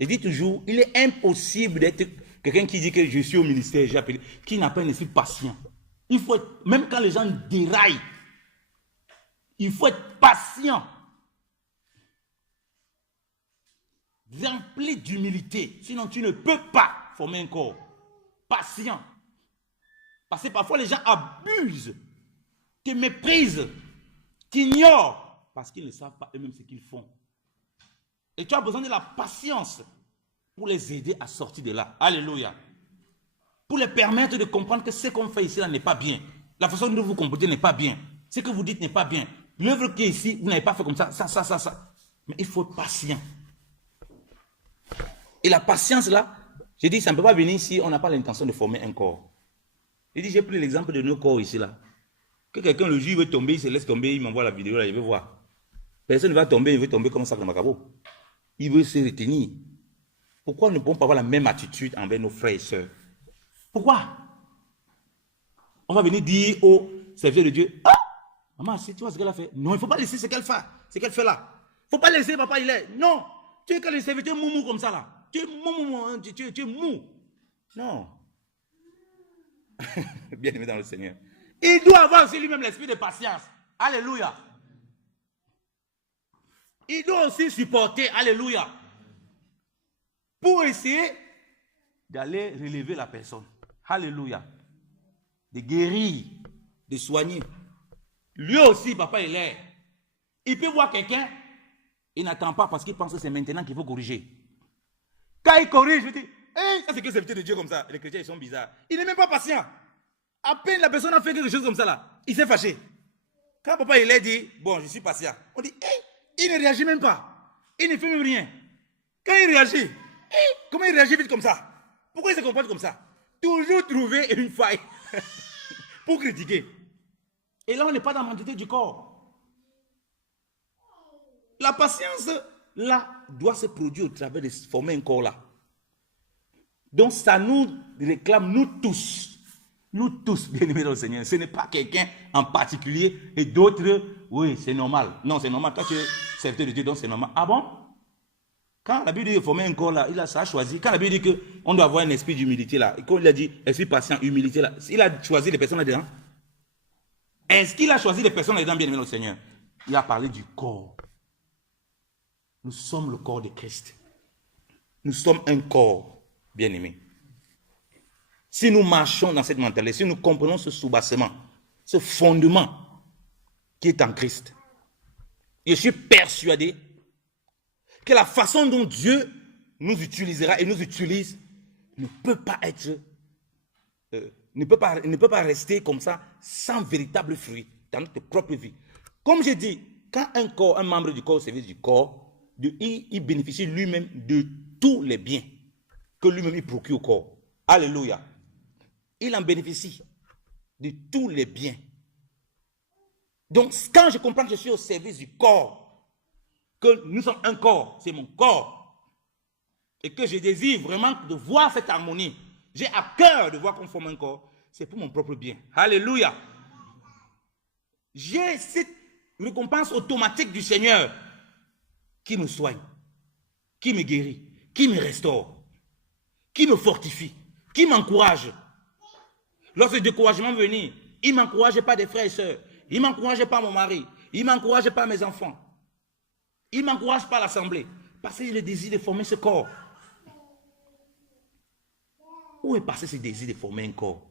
Je dis toujours, il est impossible d'être quelqu'un qui dit que je suis au ministère, j'ai appelé, qui n'a pas un esprit patient. Il faut être, même quand les gens déraillent, il faut être patient. Rempli d'humilité. Sinon, tu ne peux pas former un corps. Patient. Parce que parfois, les gens abusent, te méprisent, t'ignorent, parce qu'ils ne savent pas eux-mêmes ce qu'ils font. Et tu as besoin de la patience pour les aider à sortir de là. Alléluia. Pour les permettre de comprendre que ce qu'on fait ici là n'est pas bien. La façon dont vous vous comportez n'est pas bien. Ce que vous dites n'est pas bien. L'œuvre qui est ici, vous n'avez pas fait comme ça, ça. Mais il faut être patient. Et la patience là, j'ai dit, ça ne peut pas venir si on n'a pas l'intention de former un corps. J'ai dit, j'ai pris l'exemple de nos corps ici là. Que quelqu'un le jour il veut tomber, il se laisse tomber, il m'envoie la vidéo là, il veut voir. Personne ne va tomber, il veut tomber comme ça dans Macabo. Il veut se retenir. Pourquoi nous ne pouvons pas avoir la même attitude envers nos frères et sœurs? Pourquoi? On va venir dire aux serviteurs de Dieu, ah, maman, tu vois ce qu'elle a fait? Non, il ne faut pas laisser ce qu'elle fait. Ce qu'elle fait là. Il ne faut pas laisser papa, il est. Non, tu es que les serviteurs moumou comme ça là. Tu es mou, tu es mou. Non. Bien aimé dans le Seigneur. Il doit avoir aussi lui-même l'esprit de patience. Alléluia. Il doit aussi supporter, alléluia, pour essayer d'aller relever la personne. Alléluia. De guérir, de soigner. Lui aussi, papa, il est. Il peut voir quelqu'un, il n'attend pas parce qu'il pense que c'est maintenant qu'il faut corriger. Quand il corrige, je dis, hey, ça c'est que c'est de Dieu comme ça. Les chrétiens, ils sont bizarres. Il n'est même pas patient. À peine la personne a fait quelque chose comme ça là, il s'est fâché. Quand papa, il a dit, bon, je suis patient. On dit, hey, il ne réagit même pas. Il ne fait même rien. Quand il réagit, comment il réagit vite comme ça? Pourquoi il se comporte comme ça? Toujours trouver une faille pour critiquer. Et là, on n'est pas dans la mentalité du corps. La patience, là, doit se produire au travers de former un corps là. Donc, ça nous réclame, nous tous, bien aimés dans le Seigneur. Ce n'est pas quelqu'un en particulier et d'autres, oui, c'est normal. Non, c'est normal. Toi, tu es serviteur de Dieu, donc c'est normal. Ah bon? Quand la Bible dit de former un corps là, ça a choisi. Quand la Bible dit qu'on doit avoir un esprit d'humilité là, et quand il a dit esprit patient, humilité là, il a choisi les personnes là-dedans. Est-ce qu'il a choisi les personnes là-dedans, bien aimés dans le Seigneur? Il a parlé du corps. Nous sommes le corps de Christ. Nous sommes un corps, bien aimé. Si nous marchons dans cette mentalité, si nous comprenons ce soubassement, ce fondement, qui est en Christ. Je suis persuadé que la façon dont Dieu nous utilisera et nous utilise ne peut pas être, ne peut pas rester comme ça sans véritable fruit dans notre propre vie. Comme je dis, quand un membre du corps au service du corps, il bénéficie lui-même de tous les biens que lui-même il procure au corps. Alléluia. Il en bénéficie de tous les biens. Donc, quand je comprends que je suis au service du corps, que nous sommes un corps, c'est mon corps, et que je désire vraiment de voir cette harmonie, j'ai à cœur de voir qu'on forme un corps, c'est pour mon propre bien. Alléluia. J'ai cette récompense automatique du Seigneur qui me soigne, qui me guérit, qui me restaure, qui me fortifie, qui m'encourage. Lorsque le découragement venait, il ne m'encourageait pas des frères et sœurs, il ne m'encourageait pas mon mari, il ne m'encourageait pas mes enfants, il ne m'encourage pas l'assemblée, parce que j'ai le désir de former ce corps. Où est passé ce désir de former un corps?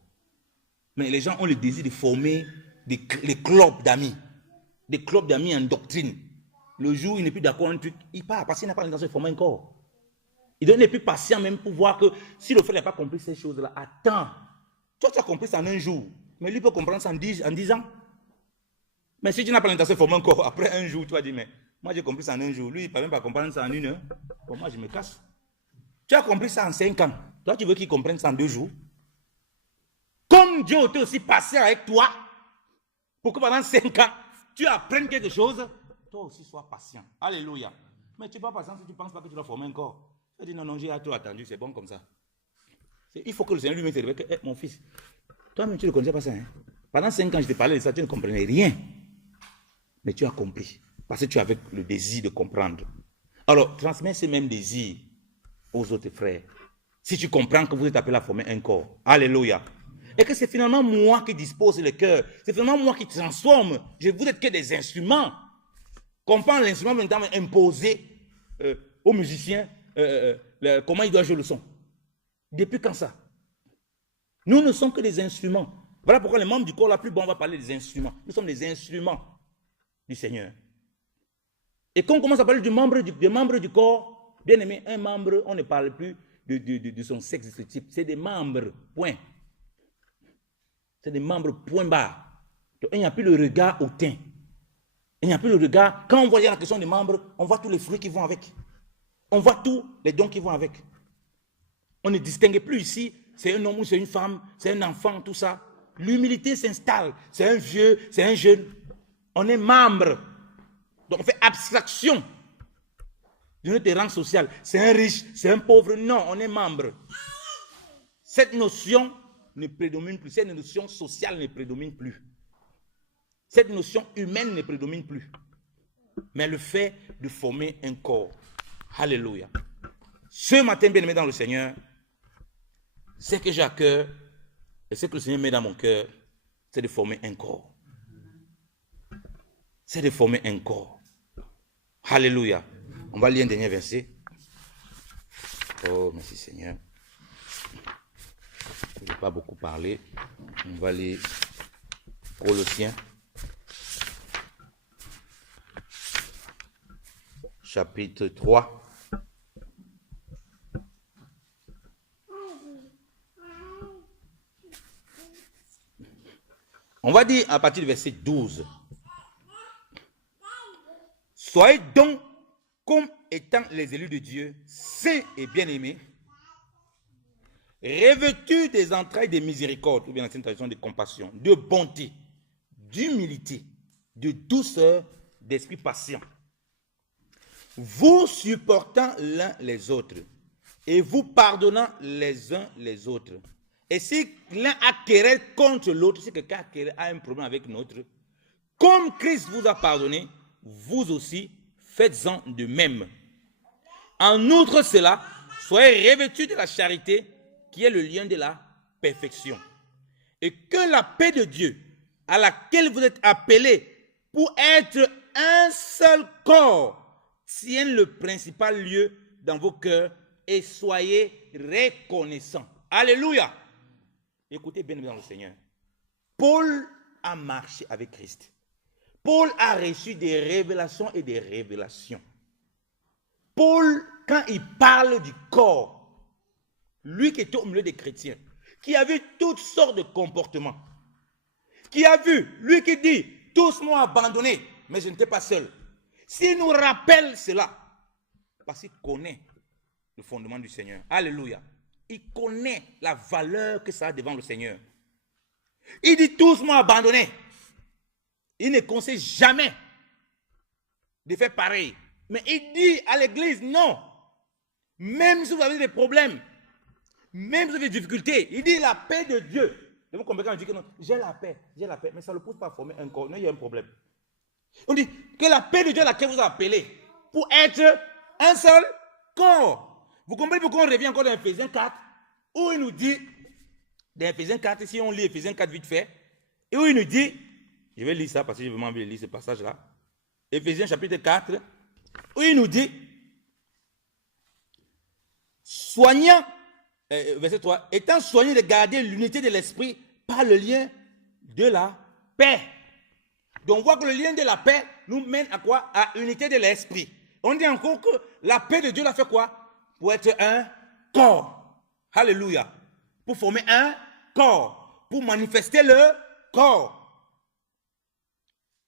Mais les gens ont le désir de former des clubs d'amis, des clubs d'amis en doctrine. Le jour où il n'est plus d'accord avec un truc, il part parce qu'il n'a pas l'intention de former un corps. Il n'est plus patient même pour voir que si le frère n'a pas compris ces choses-là, attends. Toi, tu as compris ça en un jour, mais lui peut comprendre ça en 10 ans. Mais si tu n'as pas l'intention de former un corps, après un jour, tu vas dire, mais moi j'ai compris ça en un jour. Lui, il ne peut même pas comprendre ça en 1 heure. Bon, moi, je me casse. Tu as compris ça en 5 ans. Toi, tu veux qu'il comprenne ça en 2 jours. Comme Dieu était aussi patient avec toi, pour que pendant 5 ans, tu apprennes quelque chose, toi aussi sois patient. Alléluia. Mais tu n'es pas patient si tu ne penses pas que tu dois former un corps. Tu dis, non, j'ai tout attendu, c'est bon comme ça. Il faut que le Seigneur lui-même se révèle que, mon fils, toi-même tu ne connaissais pas ça. Hein? Pendant 5 ans, je te parlais de ça, tu ne comprenais rien. Mais tu as compris, parce que tu avais le désir de comprendre. Alors, transmets ce même désir aux autres frères. Si tu comprends que vous êtes appelé à former un corps. Alléluia. Et que c'est finalement moi qui dispose le cœur. C'est finalement moi qui transforme. Vous n'êtes que des instruments. Comprends l'instrument maintenant imposé aux musiciens comment il doit jouer le son. Depuis quand ça? Nous ne sommes que des instruments. Voilà pourquoi les membres du corps, là, plus bon, on va parler des instruments. Nous sommes des instruments du Seigneur. Et quand on commence à parler des membres du corps, bien aimé, un membre, on ne parle plus de son sexe de ce type. C'est des membres, point. C'est des membres, point barre. Donc, il n'y a plus le regard hautain. Il n'y a plus le regard. Quand on voit la question des membres, on voit tous les fruits qui vont avec. On voit tous les dons qui vont avec. On ne distingue plus ici, c'est un homme ou c'est une femme, c'est un enfant, tout ça. L'humilité s'installe. C'est un vieux, c'est un jeune. On est membre. Donc on fait abstraction de notre rang social. C'est un riche, c'est un pauvre. Non, on est membre. Cette notion ne prédomine plus. Cette notion sociale ne prédomine plus. Cette notion humaine ne prédomine plus. Mais le fait de former un corps. Alléluia. Ce matin, bien-aimé dans le Seigneur, ce que j'ai à cœur, et ce que le Seigneur met dans mon cœur, c'est de former un corps. C'est de former un corps. Alléluia. On va lire un dernier verset. Oh, merci Seigneur. Je n'ai pas beaucoup parlé. On va lire Colossiens. Chapitre 3. On va dire à partir du verset 12. Soyez donc comme étant les élus de Dieu, saints et bien-aimés, revêtus des entrailles de miséricorde, ou bien dans une tradition de compassion, de bonté, d'humilité, de douceur, d'esprit patient. Vous supportant l'un les autres et vous pardonnant les uns les autres. Et si l'un a querelle contre l'autre, si quelqu'un a un problème avec l'autre, comme Christ vous a pardonné, vous aussi faites-en de même. En outre cela, soyez revêtus de la charité qui est le lien de la perfection. Et que la paix de Dieu, à laquelle vous êtes appelés pour être un seul corps, tienne le principal lieu dans vos cœurs et soyez reconnaissants. Alléluia. Écoutez bien dans le Seigneur. Paul a marché avec Christ. Paul a reçu des révélations et des révélations. Paul, quand il parle du corps, lui qui était au milieu des chrétiens, qui a vu toutes sortes de comportements, qui a vu, lui qui dit, tous m'ont abandonné, mais je n'étais pas seul. S'il nous rappelle cela, parce qu'il connaît le fondement du Seigneur. Alléluia. Il connaît la valeur que ça a devant le Seigneur. Il dit, tous m'ont abandonné. Il ne conseille jamais de faire pareil. Mais il dit à l'église, non. Même si vous avez des problèmes, même si vous avez des difficultés, il dit la paix de Dieu. Vous comprenez quand on dit que non, j'ai la paix, mais ça ne le pousse pas à former un corps. Non, il y a un problème. On dit que la paix de Dieu à laquelle vous appelez pour être un seul corps. Vous comprenez pourquoi on revient encore dans Ephésiens 4, où il nous dit, dans Ephésiens 4, si on lit Ephésiens 4 vite fait, et où il nous dit, je vais lire ça parce que j'ai vraiment envie de lire ce passage-là, Ephésiens chapitre 4, où il nous dit, soignant, verset 3, étant soigné de garder l'unité de l'esprit par le lien de la paix. Donc on voit que le lien de la paix nous mène à quoi? À l'unité de l'esprit. On dit encore que la paix de Dieu l'a fait quoi? Pour être un corps. Alléluia. Pour former un corps. Pour manifester le corps.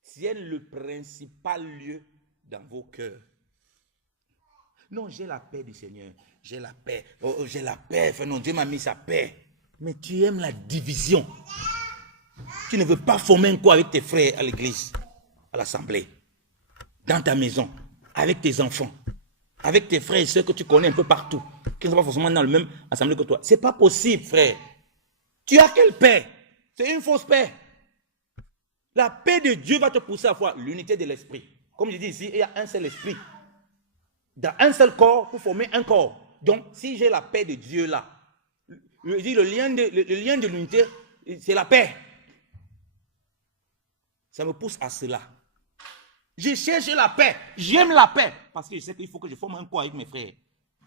Tienne le principal lieu dans vos cœurs. Non, j'ai la paix du Seigneur. J'ai la paix. Oh, j'ai la paix. Enfin, non, Dieu m'a mis sa paix. Mais tu aimes la division. Tu ne veux pas former un corps avec tes frères à l'église, à l'assemblée, dans ta maison, avec tes enfants, avec tes frères et soeurs que tu connais un peu partout, qui ne sont pas forcément dans le même assemblée que toi. Ce n'est pas possible, frère. Tu as quelle paix? C'est une fausse paix. La paix de Dieu va te pousser à voir l'unité de l'esprit. Comme je dis ici, il y a un seul esprit. Dans un seul corps pour former un corps. Donc, si j'ai la paix de Dieu là, je dis le lien de l'unité, c'est la paix. Ça me pousse à cela. Je cherche la paix. J'aime la paix. Parce que je sais qu'il faut que je forme un corps avec mes frères.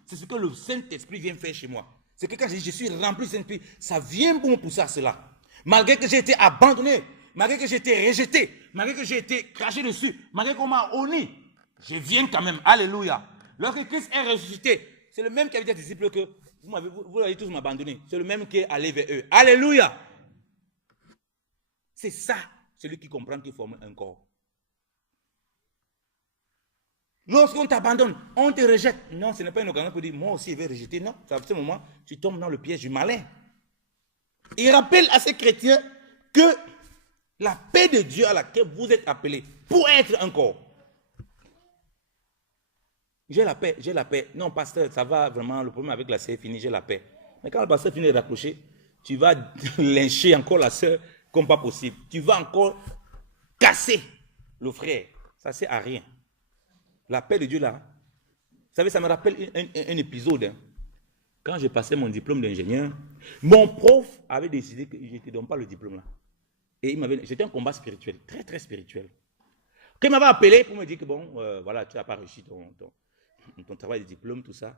C'est ce que le Saint-Esprit vient faire chez moi. C'est que quand je suis rempli du Saint-Esprit, ça vient pour me pousser à cela. Malgré que j'ai été abandonné, malgré que j'ai été rejeté, malgré que j'ai été craché dessus, malgré qu'on m'a honni, je viens quand même. Alléluia. Lorsque Christ est ressuscité, c'est le même qui avait dit aux disciples que vous avez tous m'abandonné. C'est le même qui est allé vers eux. Alléluia. C'est ça, celui qui comprend qu'il forme un corps. Lorsqu'on t'abandonne, on te rejette. Non, ce n'est pas une occasion pour dire, moi aussi je vais rejeter. Non, à ce moment, tu tombes dans le piège du malin. Il rappelle à ces chrétiens que la paix de Dieu à laquelle vous êtes appelés pour être un corps. J'ai la paix, j'ai la paix. Non, pasteur, ça va vraiment, le problème avec la sœur est fini, j'ai la paix. Mais quand le pasteur finit de raccrocher, tu vas lyncher encore la sœur comme pas possible. Tu vas encore casser le frère. Ça ne sert à rien. La paix de Dieu là, vous savez, ça me rappelle un épisode. Hein. Quand j'ai passé mon diplôme d'ingénieur, mon prof avait décidé que je ne te donne pas le diplôme là. Et c'était un combat spirituel, très très spirituel. Quand il m'avait appelé pour me dire que bon, voilà, tu n'as pas réussi ton travail de diplôme, tout ça.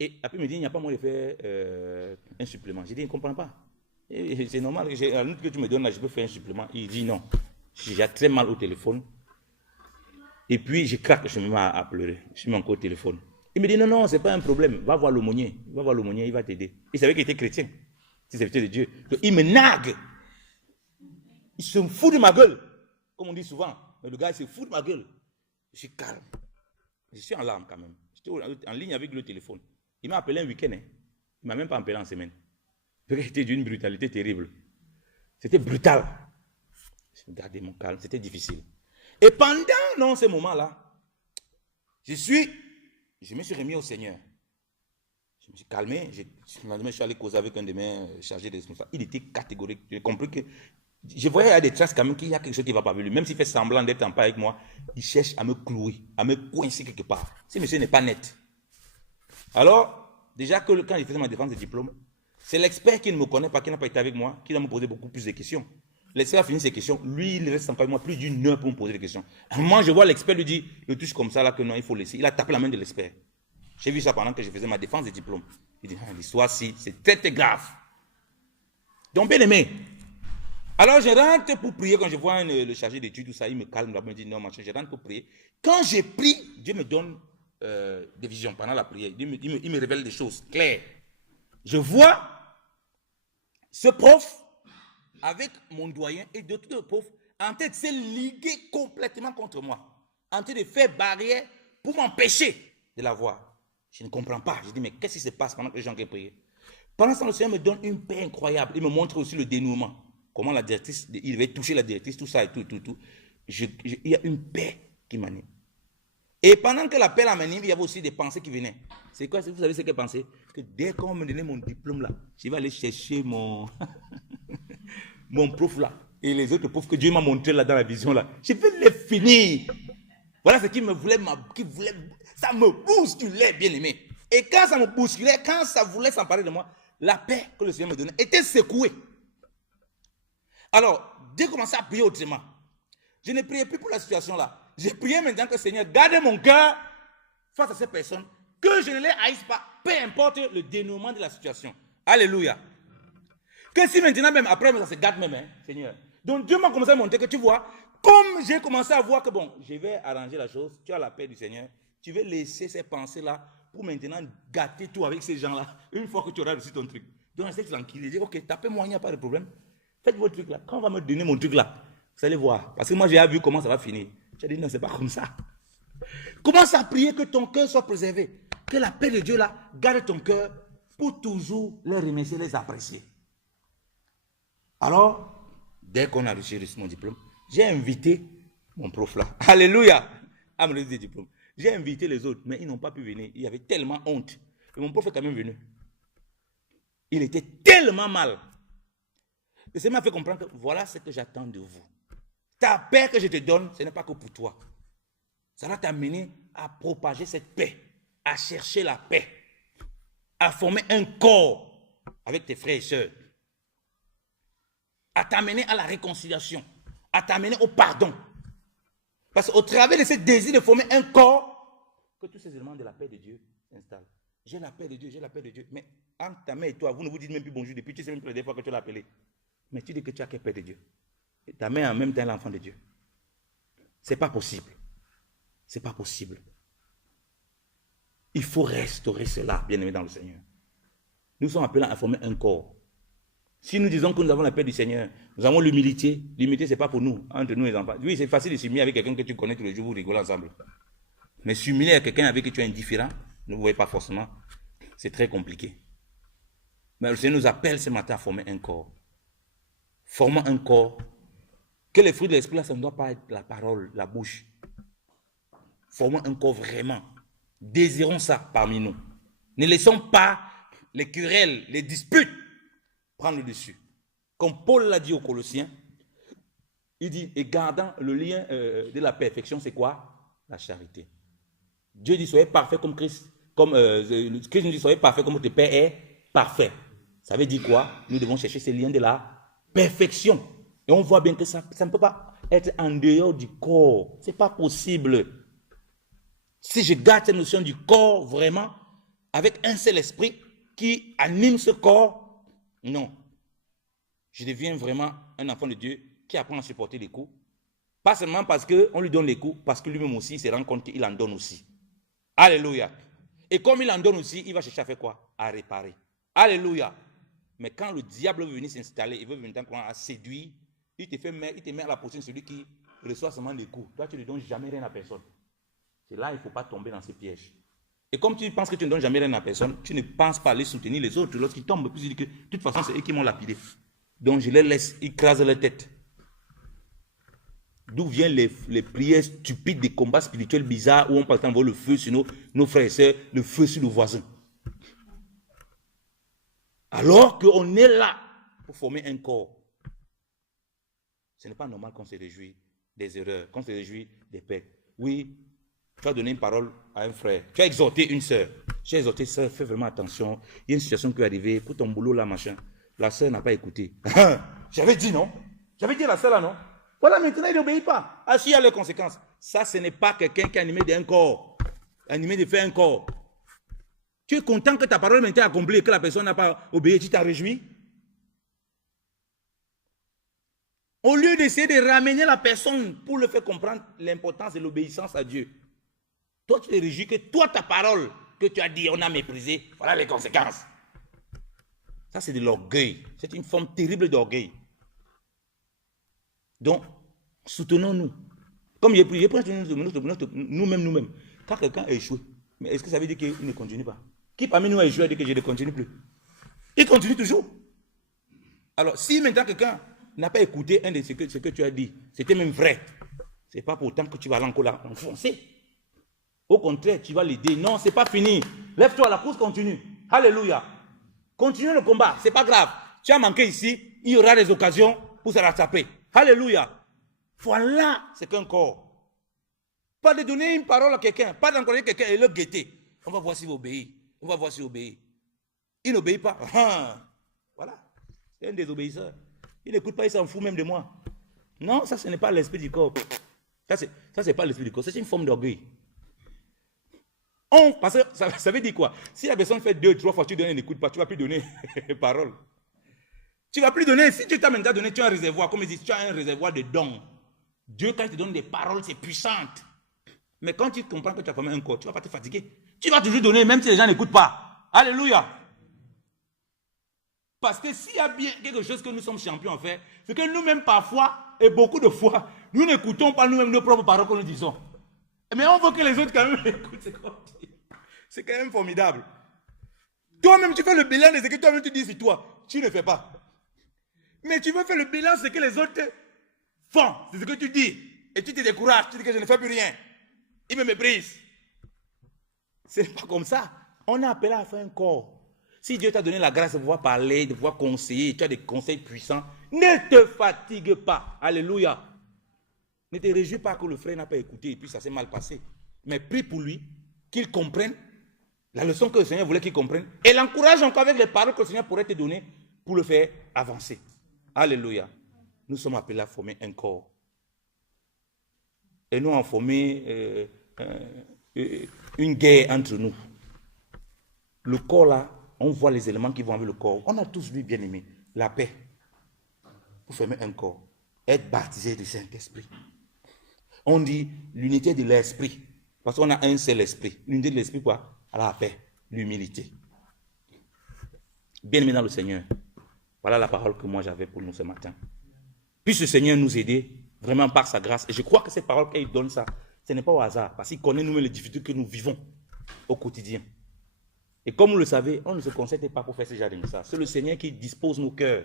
Et après il me dit, il n'y a pas moyen de faire un supplément. J'ai dit, il ne comprend pas. C'est normal, que tu me donnes là, je peux faire un supplément. Il dit non. J'ai très mal au téléphone. Et puis, je craque, je me mets à pleurer. Je suis encore au téléphone. Il me dit, non, non, ce n'est pas un problème. Va voir l'aumônier. Va voir l'aumônier, il va t'aider. Il savait qu'il était chrétien. C'est serviteur de Dieu. Donc, il me nargue. Il se fout de ma gueule. Comme on dit souvent. Mais le gars, il se fout de ma gueule. Je suis calme. Je suis en larmes quand même. J'étais en ligne avec le téléphone. Il m'a appelé un week-end. Hein. Il ne m'a même pas appelé en semaine. C'était d'une brutalité terrible. C'était brutal. Je gardais mon calme. C'était difficile. Et pendant ces moments-là, je me suis remis au Seigneur. Je me suis calmé. Je suis allé causer avec un de mes chargés de responsabilité. Il était catégorique. J'ai compris que je voyais à des traces quand même qu'il y a quelque chose qui ne va pas avec lui. Même s'il fait semblant d'être en paix avec moi, il cherche à me clouer, à me coincer quelque part. Ce monsieur n'est pas net. Alors, déjà que quand il faisait ma défense de diplôme, c'est l'expert qui ne me connaît pas, qui n'a pas été avec moi, qui doit me poser beaucoup plus de questions. L'expert a fini ses questions. Lui, il reste en avec moi plus d'une heure pour me poser des questions. Moi, je vois l'expert lui dire, le touche comme ça, là, que non, il faut laisser. Il a tapé la main de l'expert. J'ai vu ça pendant que je faisais ma défense de diplôme. Il dit, l'histoire, si, c'est très, très grave. Donc, bien aimé, Alors je rentre pour prier. Quand je vois le chargé d'études, tout ça, il me calme, il me dit non, machin, je rentre pour prier. Quand j'ai prie, Dieu me donne des visions pendant la prière. Il me révèle des choses claires. Je vois ce prof avec mon doyen et d'autres profs en train de se liguer complètement contre moi, en train de faire barrière pour m'empêcher de la voir. Je ne comprends pas. Je dis, mais qu'est-ce qui se passe pendant que les gens qui prient? Pendant ce temps, le Seigneur me donne une paix incroyable. Il me montre aussi le dénouement. Comment la directrice, il devait toucher la directrice, tout ça et tout. Il y a une paix qui m'anime. Et pendant que la paix m'anime, il y avait aussi des pensées qui venaient. C'est quoi? Vous savez ce qu'elle pensait? Que dès qu'on me donnait mon diplôme là, je vais aller chercher mon, mon prof là. Et les autres profs que Dieu m'a montré là dans la vision là. Je vais les finir. Voilà ce qui me voulait, ça me bousculait, bien aimé. Et quand ça me bousculait, quand ça voulait s'emparer de moi, la paix que le Seigneur me donnait était secouée. Alors, Dieu commençait à prier autrement. Je ne priais plus pour la situation là. J'ai prié maintenant que le Seigneur garde mon cœur face à ces personnes, que je ne les haïsse pas, peu importe le dénouement de la situation. Alléluia. Que si maintenant même, après, ça se gâte même, hein, Seigneur. Donc Dieu m'a commencé à montrer que tu vois, comme j'ai commencé à voir que bon, je vais arranger la chose, tu as la paix du Seigneur, tu veux laisser ces pensées-là pour maintenant gâter tout avec ces gens-là, une fois que tu auras réussi ton truc. Donc restez tranquille, dis, ok, tapez-moi, il n'y a pas de problème. Faites votre truc là. Quand on va me donner mon truc là, vous allez voir. Parce que moi, j'ai vu comment ça va finir. J'ai dit, non, c'est pas comme ça. Commence à prier que ton cœur soit préservé. Que la paix de Dieu là, garde ton cœur pour toujours les remercier, les apprécier. Alors, dès qu'on a reçu mon diplôme, j'ai invité mon prof là. Alléluia. À me donner des diplômes. J'ai invité les autres, mais ils n'ont pas pu venir. Il y avait tellement honte. Et mon prof est quand même venu. Il était tellement mal. Le Seigneur m'a fait comprendre que voilà ce que j'attends de vous. Ta paix que je te donne, ce n'est pas que pour toi. Ça va t'amener à propager cette paix, à chercher la paix, à former un corps avec tes frères et sœurs, à t'amener à la réconciliation, à t'amener au pardon. Parce qu'au travers de ce désir de former un corps, que tous ces éléments de la paix de Dieu s'installent. J'ai la paix de Dieu, j'ai la paix de Dieu. Mais entre ta mère et toi, vous ne vous dites même plus bonjour depuis, tu sais même plus la dernière fois que tu l'as appelé. Mais tu dis que tu as quelle paix de Dieu. Et ta mère en même temps l'enfant de Dieu. C'est pas possible. C'est pas possible. Il faut restaurer cela, bien aimé dans le Seigneur. Nous sommes appelés à former un corps. Si nous disons que nous avons la paix du Seigneur, nous avons l'humilité. L'humilité, ce n'est pas pour nous, entre nous les enfants. Oui, c'est facile de s'humilier avec quelqu'un que tu connais tous les jours, vous rigolez ensemble. Mais s'humilier à quelqu'un avec qui tu es indifférent, ne vous voyez pas forcément, c'est très compliqué. Mais le Seigneur nous appelle ce matin à former un corps. Formons un corps. Que les fruits de l'esprit, là, ça ne doit pas être la parole, la bouche. Formons un corps vraiment. Désirons ça parmi nous. Ne laissons pas les querelles, les disputes prendre le dessus. Comme Paul l'a dit aux Colossiens, il dit, et gardant le lien de la perfection, c'est quoi? La charité. Dieu dit, soyez parfaits comme Christ. Comme Christ nous dit, soyez parfaits comme votre Père est parfait. Ça veut dire quoi? Nous devons chercher ces liens de la perfection. Et on voit bien que ça ne peut pas être en dehors du corps. Ce n'est pas possible. Si je garde cette notion du corps vraiment, avec un seul esprit qui anime ce corps, non. Je deviens vraiment un enfant de Dieu qui apprend à supporter les coups. Pas seulement parce qu'on lui donne les coups, parce que lui-même aussi se rend compte qu'il en donne aussi. Alléluia. Et comme il en donne aussi, il va chercher à faire quoi? À réparer. Alléluia. Mais quand le diable veut venir s'installer, il veut venir à séduire, il te met à la position de celui qui reçoit seulement des coups. Toi, tu ne donnes jamais rien à personne. C'est là, il ne faut pas tomber dans ces pièges. Et comme tu penses que tu ne donnes jamais rien à personne, tu ne penses pas aller soutenir les autres. Lorsqu'ils tombent, puis tu dis que de toute façon, c'est eux qui m'ont lapidé. Donc je les laisse, ils écrasent leur tête. D'où viennent les prières stupides des combats spirituels bizarres où on peut envoyer le feu sur nos frères et sœurs, le feu sur nos voisins. Alors qu'on est là pour former un corps. Ce n'est pas normal qu'on se réjouisse des erreurs, qu'on se réjouisse des paix. Oui, tu as donné une parole à un frère, tu as exhorté une sœur. Tu as exhorté sœur, fais vraiment attention, il y a une situation qui est arrivée, pour ton boulot là, machin. La sœur n'a pas écouté. J'avais dit non. J'avais dit à la sœur là non. Voilà, maintenant il n'obéit pas. Ah, s'il y a les conséquences. Ça, ce n'est pas quelqu'un qui est animé d'un corps. Animé de faire un corps. Tu es content que ta parole maintenant est accomplie et que la personne n'a pas obéi, tu t'en réjouis? Au lieu d'essayer de ramener la personne pour le faire comprendre l'importance de l'obéissance à Dieu. Toi, tu te réjouis que toi, ta parole que tu as dit, on a méprisé. Voilà les conséquences. Ça, c'est de l'orgueil. C'est une forme terrible d'orgueil. Donc, soutenons-nous. Comme j'ai pris nous-mêmes. Quand quelqu'un a échoué, mais est-ce que ça veut dire qu'il ne continue pas? Qui parmi nous a échoué et dit que je ne continue plus? Il continue toujours. Alors, si maintenant quelqu'un n'a pas écouté un de ce que tu as dit, c'était même vrai, ce n'est pas pour autant que tu vas encore l'enfoncer. Au contraire, tu vas l'aider. Non, ce n'est pas fini. Lève-toi, la course continue. Alléluia. Continue le combat, ce n'est pas grave. Tu as manqué ici, il y aura des occasions pour se rattraper. Alléluia. Voilà, c'est qu'un corps. Pas de donner une parole à quelqu'un, pas d'encourager quelqu'un et le guetter. On va voir s'il obéit. On va voir s'il obéit. Il n'obéit pas. Voilà. C'est un désobéisseur. Il n'écoute pas, il s'en fout même de moi. Non, ça, ce n'est pas l'esprit du corps. Ça, c'est pas l'esprit du corps. C'est une forme d'orgueil. Parce que ça veut dire quoi? Si la personne fait 2, 3 fois, tu donnes et n'écoute pas, tu ne vas plus donner parole. Tu ne vas plus donner. Si Dieu t'a maintenant donné, tu as un réservoir. Comme ils disent, tu as un réservoir de dons. Dieu, quand il te donne des paroles, c'est puissant. Mais quand tu comprends que tu as formé un corps, tu ne vas pas te fatiguer. Tu vas toujours donner, même si les gens n'écoutent pas. Alléluia. Parce que s'il y a bien quelque chose que nous sommes champions en fait, c'est que nous-mêmes parfois, et beaucoup de fois, nous n'écoutons pas nous-mêmes nos propres paroles que nous disons. Mais on veut que les autres quand même écoutent. C'est quand même formidable. Toi-même, tu fais le bilan de ce que toi-même tu dis sur toi. Tu ne fais pas. Mais tu veux faire le bilan de ce que les autres font. C'est ce que tu dis. Et tu te décourages. Tu dis que je ne fais plus rien. Ils me méprisent. Ce n'est pas comme ça. On est appelé à faire un corps. Si Dieu t'a donné la grâce de pouvoir parler, de pouvoir conseiller, tu as des conseils puissants, ne te fatigue pas. Alléluia. Ne te réjouis pas que le frère n'a pas écouté et puis ça s'est mal passé. Mais prie pour lui, qu'il comprenne la leçon que le Seigneur voulait qu'il comprenne et l'encourage encore avec les paroles que le Seigneur pourrait te donner pour le faire avancer. Alléluia. Nous sommes appelés à former un corps. Et nous en former une guerre entre nous. Le corps là, on voit les éléments qui vont avec le corps. On a tous vu, bien aimé, la paix. Pour former un corps. Être baptisé du Saint-Esprit. On dit l'unité de l'esprit. Parce qu'on a un seul esprit. L'unité de l'esprit, quoi? La paix, l'humilité. Bien aimé dans le Seigneur. Voilà la parole que moi j'avais pour nous ce matin. Puisse le Seigneur nous aider, vraiment par sa grâce. Et je crois que cette parole qu'il donne ça, ce n'est pas au hasard. Parce qu'il connaît nous-mêmes les difficultés que nous vivons au quotidien. Et comme vous le savez, on ne se concerte pas pour faire ce genre de message. C'est le Seigneur qui dispose nos cœurs.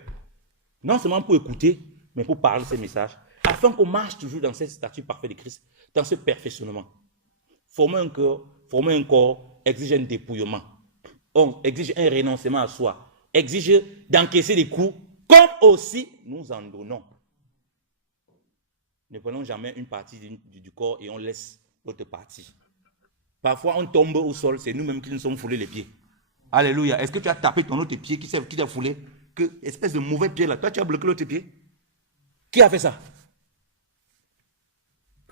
Non seulement pour écouter, mais pour parler ces messages. Afin qu'on marche toujours dans cette statue parfaite de Christ, dans ce perfectionnement. Former un corps exige un dépouillement. On exige un renoncement à soi. Exige d'encaisser des coups, comme aussi nous en donnons. Ne prenons jamais une partie du corps et on laisse l'autre partie. Parfois, on tombe au sol, c'est nous-mêmes qui nous sommes foulés les pieds. Alléluia. Est-ce que tu as tapé ton autre pied qui t'a foulé? Que espèce de mauvais pied là, toi tu as bloqué l'autre pied? Qui a fait ça?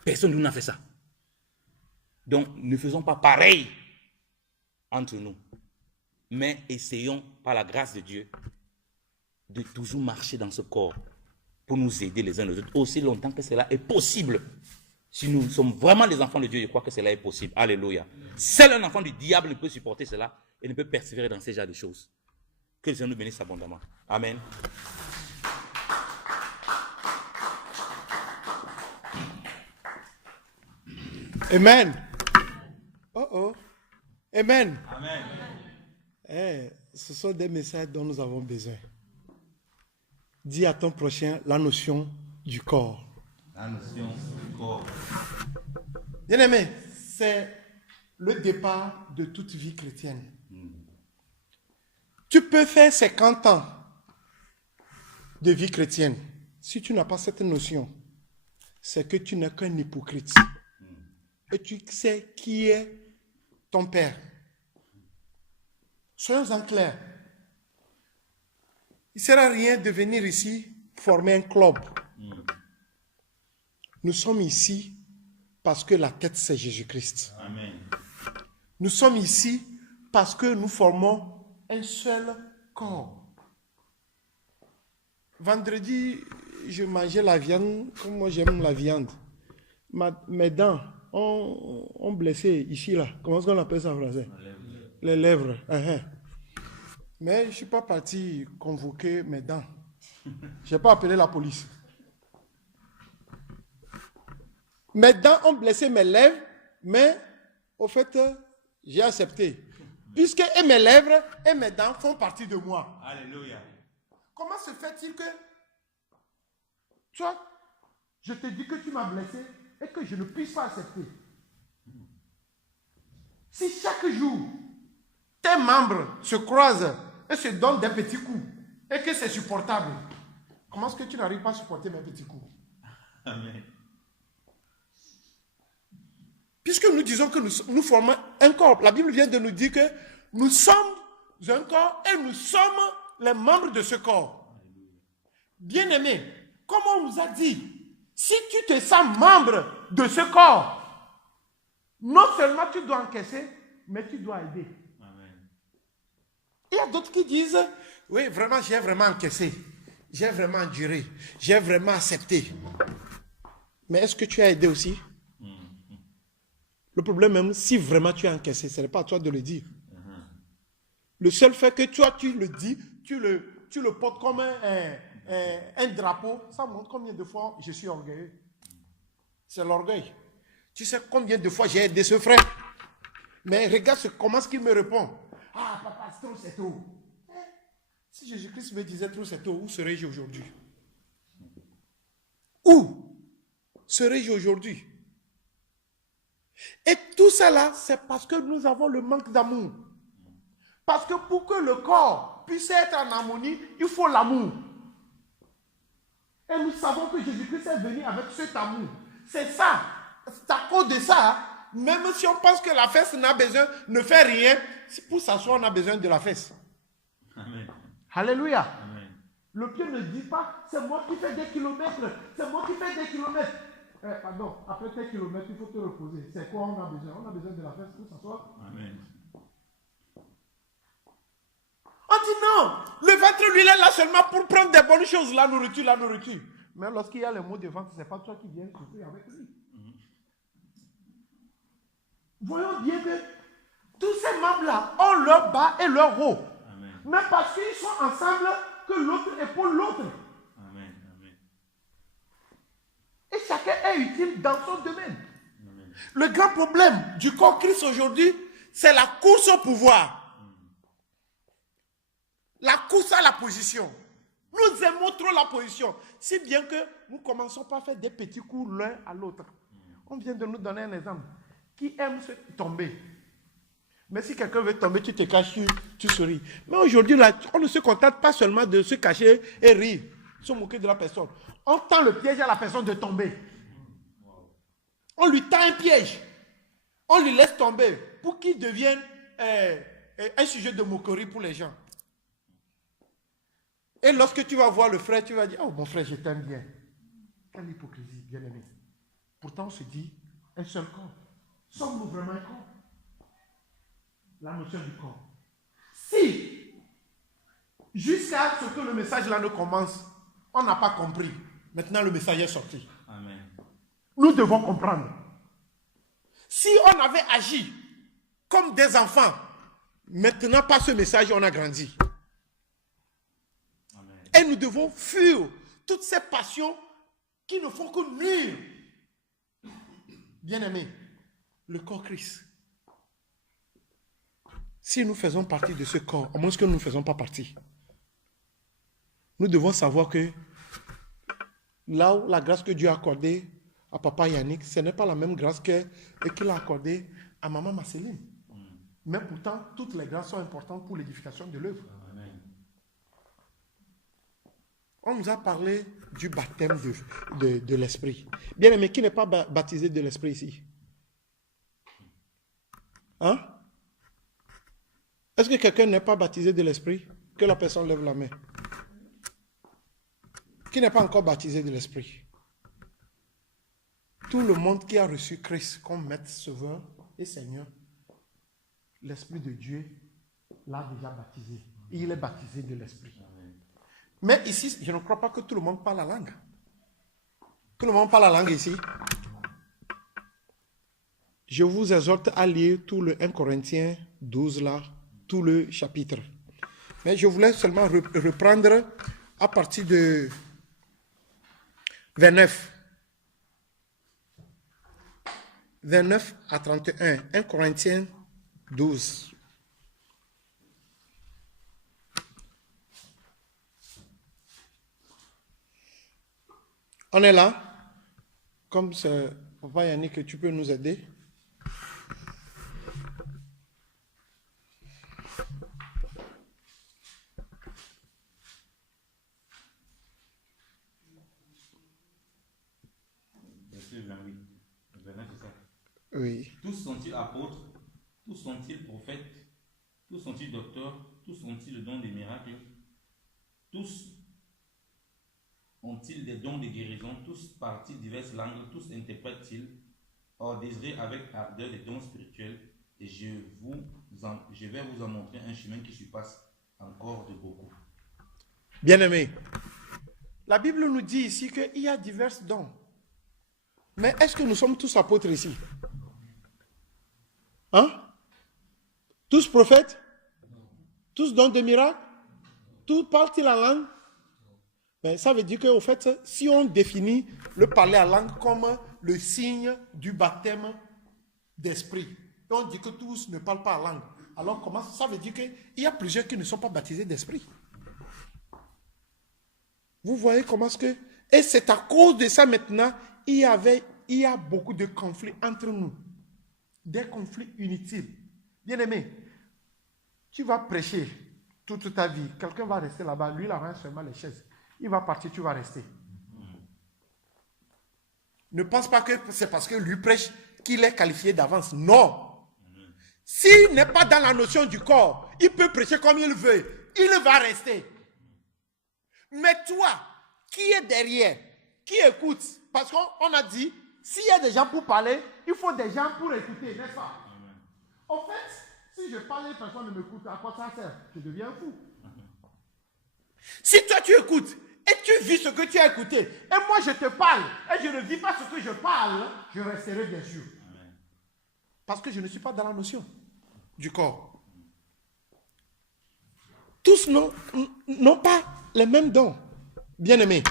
Personne n'a fait ça. Donc, ne faisons pas pareil entre nous. Mais essayons, par la grâce de Dieu, de toujours marcher dans ce corps pour nous aider les uns les autres, aussi longtemps que cela est possible. Si nous sommes vraiment des enfants de Dieu, je crois que cela est possible. Alléluia. Seul un enfant du diable ne peut supporter cela et ne peut persévérer dans ce genre de choses. Que le Seigneur nous bénisse abondamment. Amen. Amen. Oh. Amen. Amen. Ce sont des messages dont nous avons besoin. Dis à ton prochain la notion du corps. La notion du corps. Bien-aimé, c'est le départ de toute vie chrétienne. Tu peux faire 50 ans de vie chrétienne. Si tu n'as pas cette notion, c'est que tu n'es qu'un hypocrite. Et tu sais qui est ton père. Soyons en clair. Il ne sert à rien de venir ici former un club. Nous sommes ici parce que la tête c'est Jésus-Christ. Amen. Nous sommes ici parce que nous formons un seul corps. Vendredi, je mangeais la viande comme moi j'aime la viande. Mes dents ont blessé ici, là. Comment est-ce qu'on appelle ça en français? Les lèvres. Mais je ne suis pas parti convoquer mes dents. Je n'ai pas appelé la police. Mes dents ont blessé mes lèvres, mais au fait, j'ai accepté. Puisque et mes lèvres et mes dents font partie de moi. Alléluia. Comment se fait-il que, toi, je te dis que tu m'as blessé et que je ne puisse pas accepter? Si chaque jour, tes membres se croisent et se donnent des petits coups et que c'est supportable, comment est-ce que tu n'arrives pas à supporter mes petits coups? Amen. Puisque nous disons que nous formons un corps, la Bible vient de nous dire que nous sommes un corps et nous sommes les membres de ce corps. Bien-aimé, comme on nous a dit, si tu te sens membre de ce corps, non seulement tu dois encaisser, mais tu dois aider. Amen. Il y a d'autres qui disent, oui, vraiment, j'ai vraiment encaissé, j'ai vraiment enduré, j'ai vraiment accepté. Mais est-ce que tu as aidé aussi? Le problème même, si vraiment tu as encaissé, ce n'est pas à toi de le dire. Le seul fait que toi, tu le dis, tu le portes comme un drapeau, ça montre combien de fois je suis orgueilleux. C'est l'orgueil. Tu sais combien de fois j'ai aidé ce frère. Mais regarde comment est-ce qu'il me répond. Ah, papa, c'est trop, c'est trop. Si Jésus-Christ me disait trop, c'est trop, où serais-je aujourd'hui? Où serais-je aujourd'hui? Et tout cela, c'est parce que nous avons le manque d'amour. Parce que pour que le corps puisse être en harmonie, il faut l'amour. Et nous savons que Jésus-Christ est venu avec cet amour. C'est ça. C'est à cause de ça, même si on pense que la fesse n'a besoin, ne fait rien, pour s'asseoir, on a besoin de la fesse. Amen. Alléluia. Amen. Le pied ne dit pas, c'est moi qui fais des kilomètres, c'est moi qui fais des kilomètres. Pardon, après tes kilomètres, il faut te reposer. C'est quoi on a besoin? On a besoin de la fesse pour s'asseoir. Amen. On dit non, le ventre lui est là seulement pour prendre des bonnes choses, la nourriture, la nourriture. Mais lorsqu'il y a les mots de ventre, ce n'est pas toi qui viens souffrir avec lui. Voyons bien que tous ces membres-là ont leur bas et leur haut. Amen. Mais parce qu'ils sont ensemble, que l'autre épaule l'autre. Amen. Amen. Et chacun est utile dans son domaine. Amen. Le grand problème du corps Christ aujourd'hui, c'est la course au pouvoir. La course à la position. Nous aimons trop la position. Si bien que nous commençons par faire des petits coups l'un à l'autre. On vient de nous donner un exemple. Qui aime se tomber? Mais si quelqu'un veut tomber, tu te caches, tu souris. Mais aujourd'hui, là, on ne se contente pas seulement de se cacher et rire, se moquer de la personne. On tend le piège à la personne de tomber. On lui tend un piège. On lui laisse tomber pour qu'il devienne un sujet de moquerie pour les gens. Et lorsque tu vas voir le frère, tu vas dire, oh mon frère, je t'aime bien. Quelle hypocrisie, bien aimé. Pourtant, on se dit, un seul corps. Sommes-nous vraiment un corps? La notion du corps. Si, jusqu'à ce que le message là ne commence, on n'a pas compris. Maintenant, le message est sorti. Amen. Nous devons comprendre. Si on avait agi comme des enfants, maintenant, par ce message, on a grandi. Amen. Et nous devons fuir toutes ces passions qui ne font que nuire. Bien-aimés, le corps Christ. Si nous faisons partie de ce corps, à moins que nous ne faisons pas partie, nous devons savoir que là où la grâce que Dieu a accordée à papa Yannick, ce n'est pas la même grâce qu'il a accordée à maman Marceline. Mais pourtant, toutes les grâces sont importantes pour l'édification de l'œuvre. Amen. On nous a parlé du baptême de l'esprit. Bien aimé, qui n'est pas baptisé de l'esprit ici? Hein? Est-ce que quelqu'un n'est pas baptisé de l'esprit? Que la personne lève la main. Qui n'est pas encore baptisé de l'esprit? Tout le monde qui a reçu Christ comme maître, sauveur et Seigneur, l'Esprit de Dieu l'a déjà baptisé. Il est baptisé de l'esprit. Mais ici, je ne crois pas que tout le monde parle la langue. Tout le monde parle la langue ici. Je vous exhorte à lire tout le 1 Corinthiens 12 là, tout le chapitre. Mais je voulais seulement reprendre à partir de 29. 29 à 31. 1 Corinthiens 12. On est là. Comme c'est Papa Yannick, tu peux nous aider. Oui. Tous sont-ils apôtres, tous sont-ils prophètes, tous sont-ils docteurs, tous ont-ils le don des miracles, tous ont-ils des dons de guérison, tous parlent-ils diverses langues, tous interprètent-ils, or désirez avec ardeur des dons spirituels, et je vais vous en montrer un chemin qui surpasse encore de beaucoup. Bien-aimés, la Bible nous dit ici qu'il y a divers dons. Mais est-ce que nous sommes tous apôtres ici? Hein? Tous prophètes? Tous dons de miracles? Tous parlent-ils la langue? Mais ça veut dire qu'au fait, si on définit le parler à langue comme le signe du baptême d'esprit, et on dit que tous ne parlent pas la langue, alors comment ça veut dire qu'il y a plusieurs qui ne sont pas baptisés d'esprit? Vous voyez comment est-ce que... Et c'est à cause de ça maintenant, il y a beaucoup de conflits entre nous. Des conflits inutiles. Bien-aimé, tu vas prêcher toute ta vie. Quelqu'un va rester là-bas. Lui, il arrange seulement les chaises. Il va partir, tu vas rester. Ne pense pas que c'est parce que lui prêche qu'il est qualifié d'avance. Non. S'il n'est pas dans la notion du corps, il peut prêcher comme il veut. Il va rester. Mais toi, qui est derrière, qui écoute, parce qu'on a dit, s'il y a des gens pour parler, il faut des gens pour écouter, n'est-ce pas? En fait, si je parle et personne ne m'écoute, à quoi ça sert? Je deviens fou. Si toi tu écoutes et tu vis ce que tu as écouté, et moi je te parle et je ne vis pas ce que je parle, je resterai bien sûr. Parce que je ne suis pas dans la notion du corps. Tous n'ont pas les mêmes dons, bien-aimés.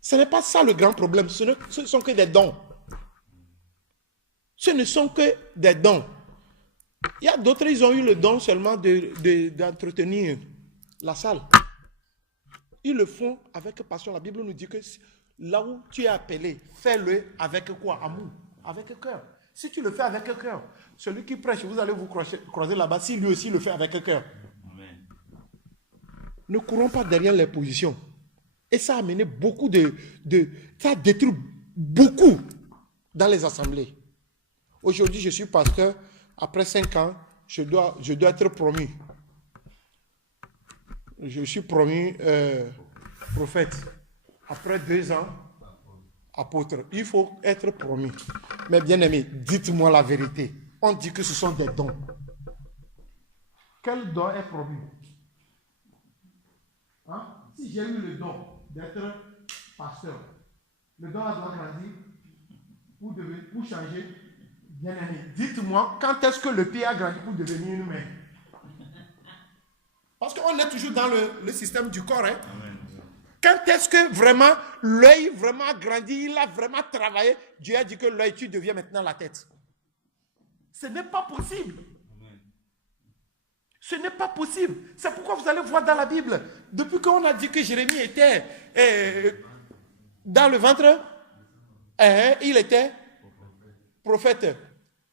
Ce n'est pas ça le grand problème, ce ne sont que des dons. Ce ne sont que des dons. Il y a d'autres, ils ont eu le don seulement d'entretenir la salle. Ils le font avec passion. La Bible nous dit que là où tu es appelé, fais-le avec quoi? Amour, avec cœur. Si tu le fais avec cœur, celui qui prêche, vous allez vous croiser là-bas, si lui aussi le fait avec cœur. Ne courons pas derrière les positions. Et ça a amené beaucoup ça a détruit beaucoup dans les assemblées. Aujourd'hui, je suis pasteur. Après 5 ans, je dois être promu. Je suis promu prophète. Après 2 ans, apôtre. Il faut être promu. Mais bien aimé, dites-moi la vérité. On dit que ce sont des dons. Quel don est promu? Hein? Si j'ai eu le don d'être pasteur, le don doit grandir pour changer. Bien aimé, dites-moi quand est-ce que le pied a grandi pour devenir une main? Parce qu'on est toujours dans le système du corps. Hein? Quand est-ce que vraiment l'œil vraiment a grandi, il a vraiment travaillé, Dieu a dit que l'œil, tu deviens maintenant la tête. Ce n'est pas possible. Ce n'est pas possible. C'est pourquoi vous allez voir dans la Bible, depuis qu'on a dit que Jérémie était dans le ventre, il était prophète.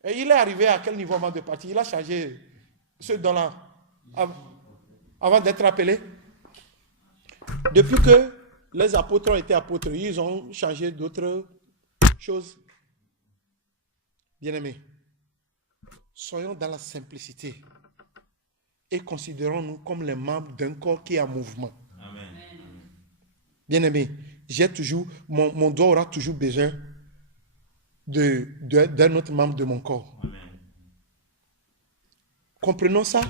Et il est arrivé à quel niveau avant de partir? Il a changé ce don-là avant d'être appelé. Depuis que les apôtres ont été apôtres, ils ont changé d'autres choses. Bien-aimés, soyons dans la simplicité et considérons-nous comme les membres d'un corps qui est en mouvement. Amen. Bien-aimés, mon doigt aura toujours besoin d'un autre membre de mon corps. Amen. Comprenons ça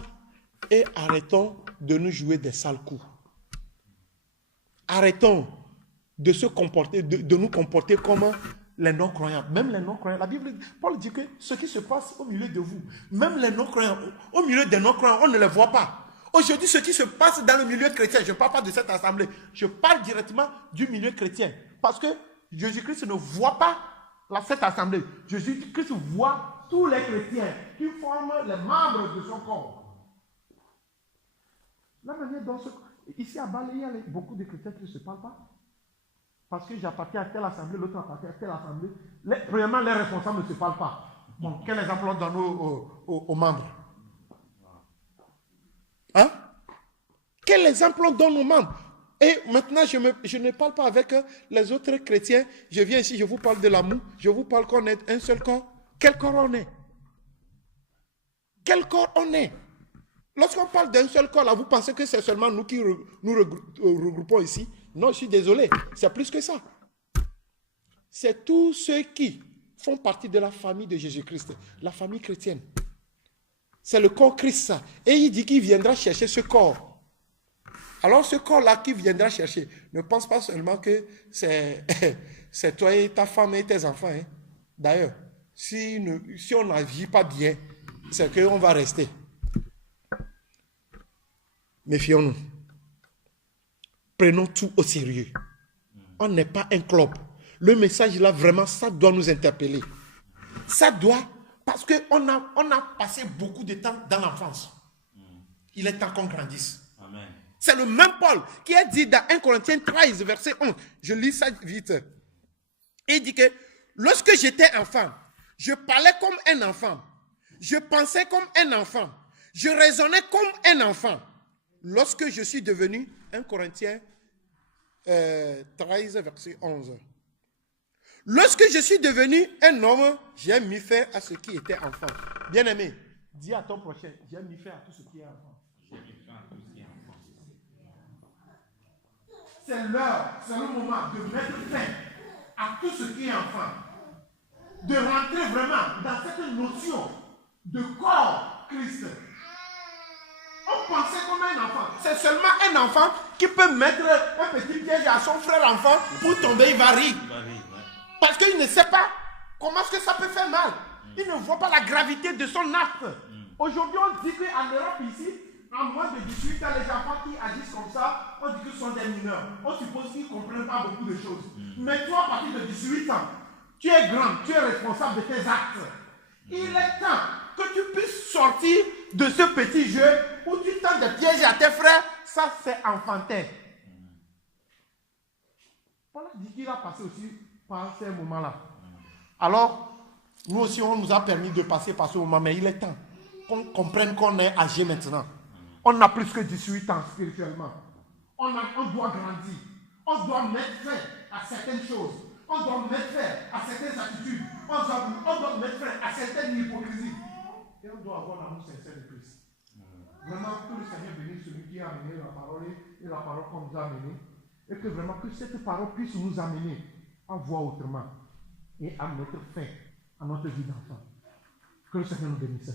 et arrêtons de nous jouer des sales coups. Arrêtons de se comporter, de nous comporter comme les non-croyants. Même les non-croyants. La Bible, Paul dit que ce qui se passe au milieu de vous, même les non-croyants, au milieu des non-croyants, on ne les voit pas. Aujourd'hui, ce qui se passe dans le milieu chrétien, je ne parle pas de cette assemblée, je parle directement du milieu chrétien. Parce que Jésus-Christ ne voit pas cette assemblée. Jésus-Christ voit tous les chrétiens qui forment les membres de son corps. La manière dont ici à Bâle, il y a beaucoup de chrétiens qui ne se parlent pas. Parce que j'appartiens à telle assemblée, l'autre appartient à telle assemblée. Premièrement, les responsables ne se parlent pas. Bon, quel exemple on donne aux membres? Hein? Quel exemple on donne aux membres? Et maintenant, je ne parle pas avec les autres chrétiens. Je viens ici, je vous parle de l'amour. Je vous parle qu'on est un seul corps. Quel corps on est? Quel corps on est? Lorsqu'on parle d'un seul corps, là, vous pensez que c'est seulement nous qui nous regroupons ici? Non, je suis désolé. C'est plus que ça. C'est tous ceux qui font partie de la famille de Jésus-Christ, la famille chrétienne. C'est le corps Christ, ça. Et il dit qu'il viendra chercher ce corps. Alors ce corps-là qui viendra chercher, ne pense pas seulement que c'est toi et ta femme et tes enfants. Hein. D'ailleurs, si on n'agit pas bien, c'est qu'on va rester. Méfions-nous. Prenons tout au sérieux. On n'est pas un club. Le message là, vraiment, ça doit nous interpeller. Ça doit, parce qu'on a passé beaucoup de temps dans l'enfance. Il est temps qu'on grandisse. Amen. C'est le même Paul qui a dit dans 1 Corinthiens 13, verset 11. Je lis ça vite. Il dit que lorsque j'étais enfant, je parlais comme un enfant. Je pensais comme un enfant. Je raisonnais comme un enfant. Lorsque je suis devenu 1 Corinthiens 13, verset 11. Lorsque je suis devenu un homme, j'ai mis fin à ce qui était enfant. Bien-aimé, dis à ton prochain, j'ai mis fin à tout ce qui est enfant. C'est l'heure, c'est le moment de mettre fin à tout ce qui est enfant. De rentrer vraiment dans cette notion de corps Christ. On pensait comme un enfant. C'est seulement un enfant qui peut mettre un petit piège à son frère enfant pour tomber, il va rire. Parce qu'il ne sait pas comment est-ce que ça peut faire mal. Il ne voit pas la gravité de son acte. Aujourd'hui, on dit qu'en Europe ici, en moins de 18 ans, les enfants qui agissent comme ça, on dit qu'ils sont des mineurs. On suppose qu'ils ne comprennent pas beaucoup de choses. Mais toi, à partir de 18 ans, tu es grand, tu es responsable de tes actes. Il est temps que tu puisses sortir de ce petit jeu où tu tends des pièges à tes frères. Ça, c'est enfantin. Paul dit qu'il a passé aussi par ces moments-là. Alors, nous aussi, on nous a permis de passer par ce moment, mais il est temps qu'on comprenne qu'on est âgé maintenant. On a plus que 18 ans spirituellement. On doit grandir. On doit mettre fin à certaines choses. On doit mettre fin à certaines attitudes. On doit mettre fin à certaines hypocrisies. Et on doit avoir l'amour sincère de Christ. Vraiment, que le Seigneur bénisse celui qui a amené la parole et la parole qu'on nous a amenée. Et que vraiment, que cette parole puisse nous amener à voir autrement et à mettre fin à notre vie d'enfant. Que le Seigneur nous bénisse.